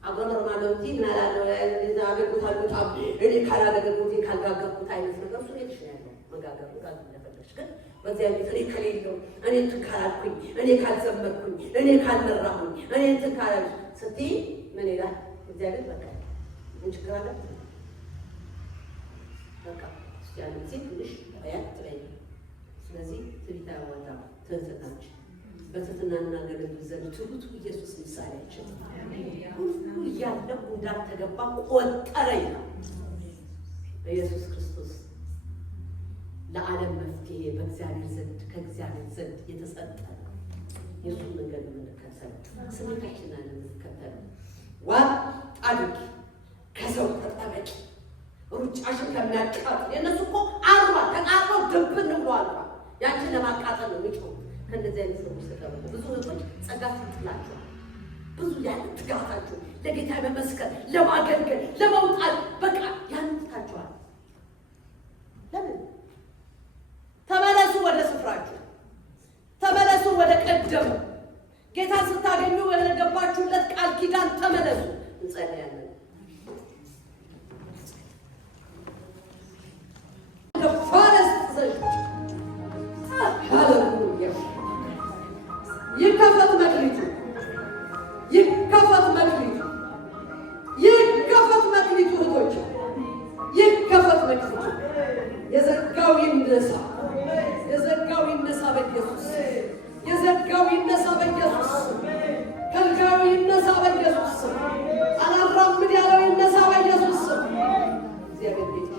አገመርማለሁ እንጂ ምን አላለሁ እዛ አገልግሎታል በጣም እኔ ካላገለግሎት ካልጋገርኩት አይነት ነገር እሱ ልጅ ነው ያለው መጋገሩ ጋር እንደፈለግሽ ግን በእግዚአብሔር እኔ ከሌለው እኔ እንትን ካላልኩኝ እኔ ካልዘመርኩኝ እኔ ካልመራሁኝ እኔ እንትን ካላልኩ ስትይ ምን ይላል እግዚአብሔር? በቃ ምን ችግር አለ? በቃ ያለ ጊዜ ትንሽ አያት ትበይ። ስለዚህ ትቢታ ወጣ ተንተታች በትህትና እናገለግል ዘንድ ትሁት ኢየሱስ ምሳሌያችን ሁሉ እያለው እንዳልተገባ ቆጠረኝ ነው ኢየሱስ ክርስቶስ ለዓለም መፍትሄ በእግዚአብሔር ዘንድ ከእግዚአብሔር ዘንድ የተሰጠ የሱን መንገድ የምንከተል ስሜታችንን የምንከተል ዋጥ አድርጊ ከሰው ተጠበቂ ሩጫሽን ከሚያቃጥል የእነሱ እኮ አርባ ተቃጥሎ ድብን ብሏል። ያንቺን ለማቃጠል ነው የሚጮህ። ከእንደዚህ አይነት ሰዎች ተጠበቁ። ብዙ ህዝቦች ጸጋችሁን ጥላችኋል። ብዙ ያለ ትጋታችሁ ለጌታ መመስከር ለማገልገል ለመውጣት በቃ ያንን ትታችኋል። ለምን? ተመለሱ ወደ ስፍራችሁ፣ ተመለሱ ወደ ቀደሙ ጌታ ስታገኙ ወደ ገባችሁለት ቃል ኪዳን ተመለሱ። እንጸልያለን። ይከፈት መክሊቱ፣ ይከፈት መክሊቱ፣ ይከፈት መክሊቱ፣ እህቶች ይከፈት መክሊቱ። የዘጋው ይነሳ፣ የዘጋው ይነሳ በኢየሱስ፣ የዘጋው ይነሳ በኢየሱስ፣ ከልካዩ ይነሳ በኢየሱስ፣ አላራምድ ያለው ይነሳ በኢየሱስ። እግዚአብሔር ቤት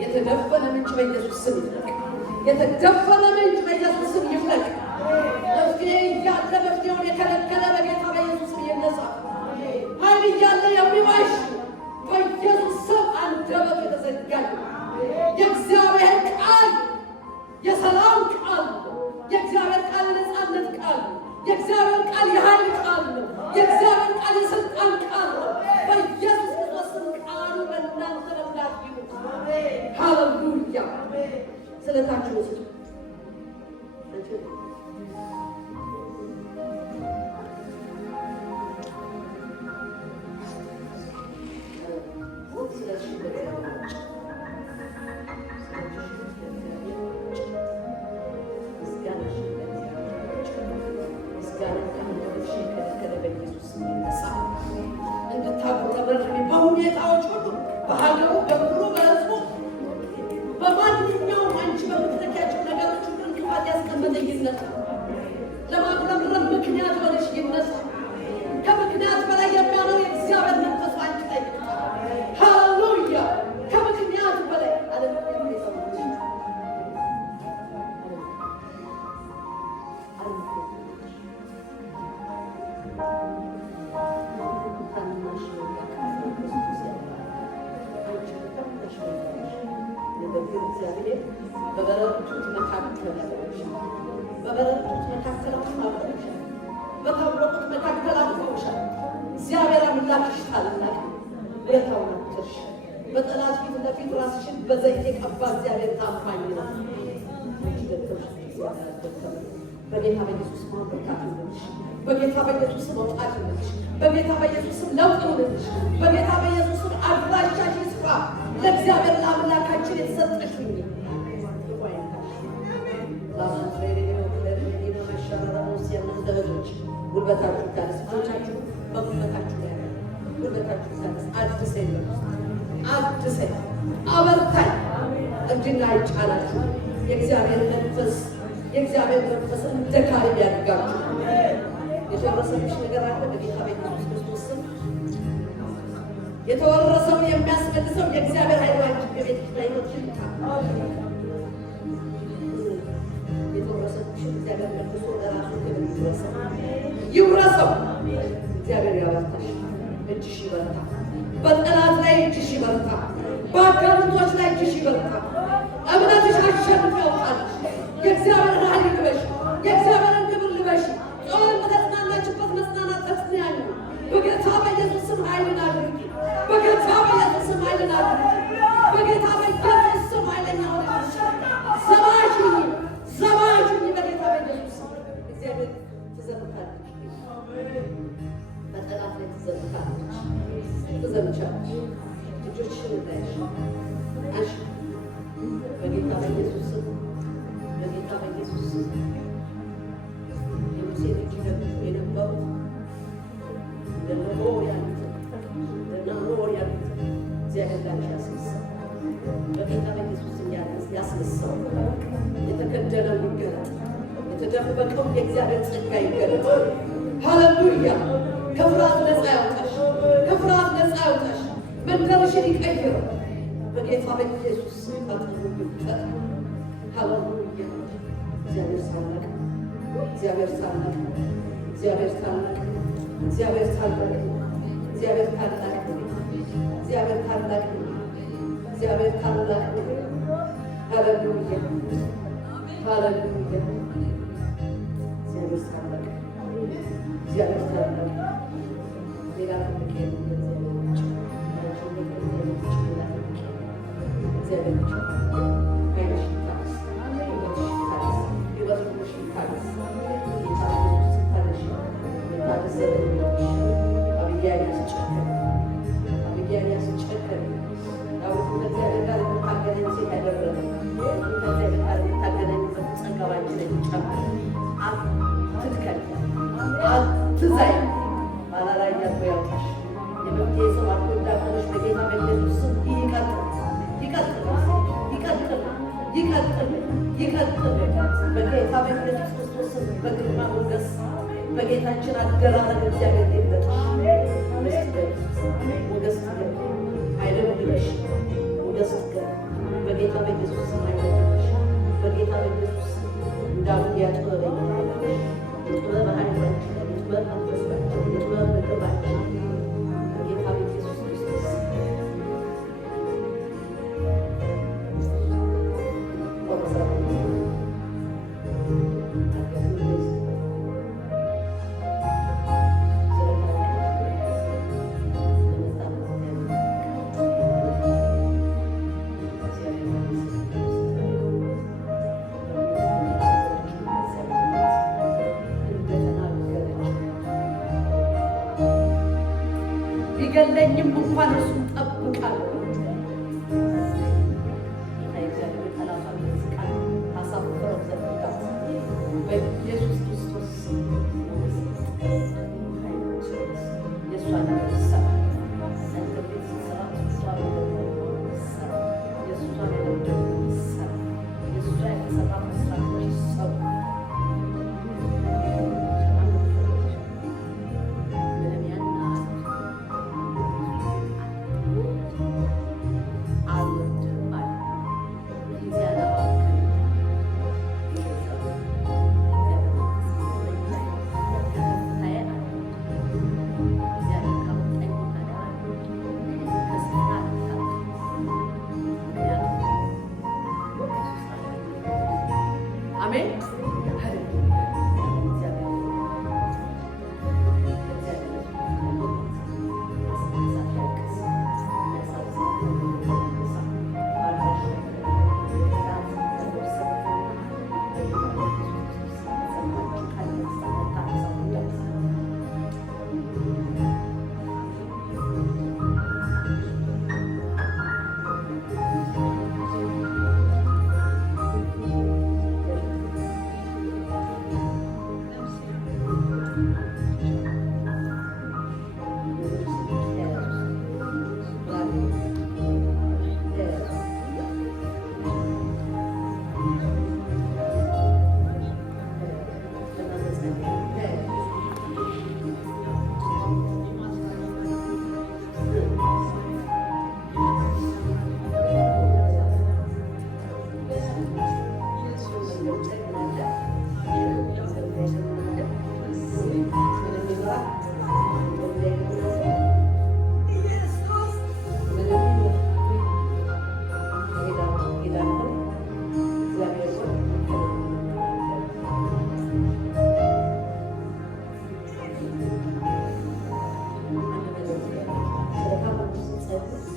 የተደፈነ ምንጭ በኢየሱስ ስም ይፍለቅ። የተደፈነ ምንጭ በኢየሱስ ስም ይፍለቅ። መፍትሄ እያለ መፍትሄውን የከለከለ በጌታ በኢየሱስ ስም ይነሳ። ኃይል እያለ የሚዋሽ በኢየሱስ ስም አንደበቱ የተዘጋ የእግዚአብሔር ቃል የሰላም ቃል ነው። የእግዚአብሔር ቃል የነጻነት ቃል ነው። የእግዚአብሔር ቃል የኃይል ቃል ነው። የእግዚአብሔር ቃል የስልጣን ቃል ነው። በኢየሱስ ክርስቶስ ስም ቃሉ በእናንተ መሙላት ይሁን። ሃሌሉያ። ስለታችሁ ውስጥ በሁኔታዎች ሁሉ በሀገሩ በምድሩ በሕዝቡ በማንኛውም አንቺ በምትነኪያቸው ነገሮች ሁሉ እንቅፋት ያስቀመጠ ይነሳ። እግዚአብሔር በበረቱት መካከል በበረቱት መካከል አውጥተውሻል። በታወቁት መካከል አውጥተውሻል። እግዚአብሔር አምላክሽ ታላቅ ቤታውን አትርሽ። በጠላት ፊት ለፊት ራስሽን በዘይት የቀባ እግዚአብሔር ታማኝ ነው። በጌታ በኢየሱስ መውጣት ይሁንልሽ። በጌታ በኢየሱስ መውጣት ይሁንልሽ። በጌታ በኢየሱስ ለውጥ ይሁንልሽ። በጌታ በኢየሱስ አድራሻሽ ይስፋ። ለእግዚአብሔር ለአምላካችን የተሰጠሽ ሁኚ። ጉልበታችሁ ታነስ። እጆቻችሁ በጉልበታችሁ ላይ ጉልበታችሁ ታነስ። አድሰኝ አድሰኝ፣ አበርታኝ። እርጅና አይጫናችሁ። የእግዚአብሔር መንፈስ እንደ ካህን ያድርጋችሁ። የተወረሰብሽ ነገር አለ በጌታ በኢየሱስ ክርስቶስ ስም። የተወረሰው የሚያስመልሰው የእግዚአብሔር ኃይል አንቺ በቤትሽ ላይ ይወጣ። የተወረሰብሽ እግዚአብሔር መልሶ ለራሱ ይውረሰው። እግዚአብሔር ያበርታሽ። እጅሽ ይበርታ። በጠላት ላይ እጅሽ ይበርታ። በአጋንንቶች ላይ እጅሽ ይበርታ። እምነትሽ አሸንፎ ያውጣልሽ። የእግዚአብሔር ኃይል ልበሽ። የእግዚአብሔርን ክብር ልበሽ። ጾም በተጽናናችበት መጽናናት ተጽናኙ። በጌታ በኢየሱስ ስም ኃይልን አድርጊ። በጌታ በኢየሱስ ስም ኃይልን አድርጊ። በጌታ በኢየሱስ ስም ኃይለኛ ሆነሽ ዘማችሁኝ በጌታ በኢየሱስ ስም እግዚአብሔር ትዘምታለች። በጠላት ላይ ትዘምታለች። ትዘምቻለች። ልጆችሽን እንዳይሽ አንሺ በጌታ በኢየሱስ ስም በጌታ በኢየሱስ ስም። የሙሴ ልጅ ደግሞ የነበሩት እንደነሆር ያሉት እግዚአብሔር ላንቺ ያስነሳው በጌታ በኢየሱስ ስም ያስነሳው። የተከደነው ይገለጥ። የተደበቀው የእግዚአብሔር ጸጋ ይገለጥ። ሃሌሉያ! ከፍርሃት ነፃ ያውጣሽ። ከፍርሃት ነፃ ያውጣሽ። መንደርሽን ይቀይር በጌታ በኢየሱስ ስም። ታጥሩ ይፈታ። ሃሌሉያ! እግዚአብሔር ታላቅ፣ እግዚአብሔር ታላቅ፣ እግዚአብሔር ታላቅ፣ እግዚአብሔር ታላቅ፣ እግዚአብሔር ታላቅ፣ እግዚአብሔር ታላቅ፣ እግዚአብሔር ታላቅ። ሃሌሉያ! ሃሌሉያ! እግዚአብሔር ታላቅ፣ እግዚአብሔር ታላቅ። ሌላ እግዚአብሔር በጌታ በኢየሱስ ክርስቶስ በግርማ ሞገስ በጌታችን አደራረግ እግዚአብሔር ይበልጥሽ። ሞገስ ትገብ አይደለሽ። ሞገስ ትገብ በጌታ በኢየሱስ አይደለሽ። በጌታ በኢየሱስ እንዳው ያጥበበ የጥበብ ኃይሎች የጥበብ መንፈሳቸው የጥበብ ምግባቸው በጌታ በኢየሱስ ክርስቶስ ገለኝም እንኳን እሱን ጠብቃለሁ። እግዚአብሔር ጠላቷን ቃል አሳፍረው ዘንዳት በኢየሱስ ክርስቶስ የእሷን ሰራ ቤት ስራ የእሷ የእሷ የተሰራ መስራቶች ሰው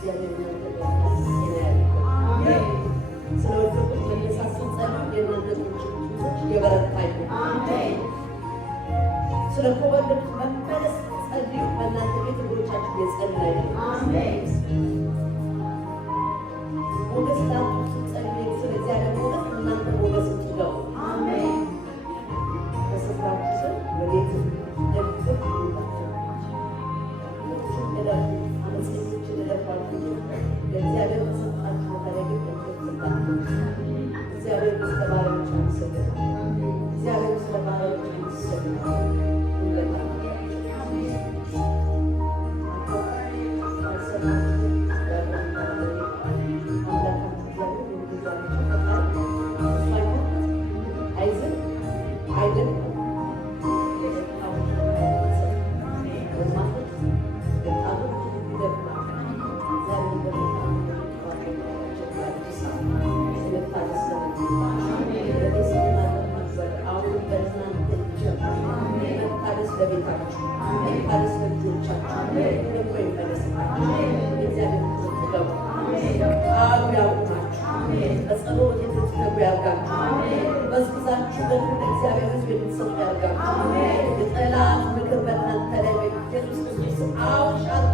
እግዚአብሔር ያለ ስለወደቁት መነሳት ስንጸልይ የእናንተ ጡንቻዎች የበረታሉ። ስለ ኮበለሉት መመለስ ጸልዩ። በእናንተ ቤት እግሮቻችሁ የጸና ሞገስ ላጡ ስትጸልዩ ስለ እግዚአብሔር ሞገስ እናንተ ሞገስ ትገቡ። በስፍራችሁ ስር በቤት ደግፍ አመፀኞችን እለፋችሁ ለእግዚአብሔር በሰጣችሁ ተለግጥ እግዚአብሔር ስለ ባሪያዎች አመሰግናለሁ። እግዚአብሔር ስለ ባሪያዎች አመሰግናለሁ። በዝብዛችሁ ደግሞ ለእግዚአብሔር ሕዝብ የምትሰጡ ያድርጋችሁ። የጠላት ምክር በእናንተ ላይ በኢየሱስ ክርስቶስ አውሻል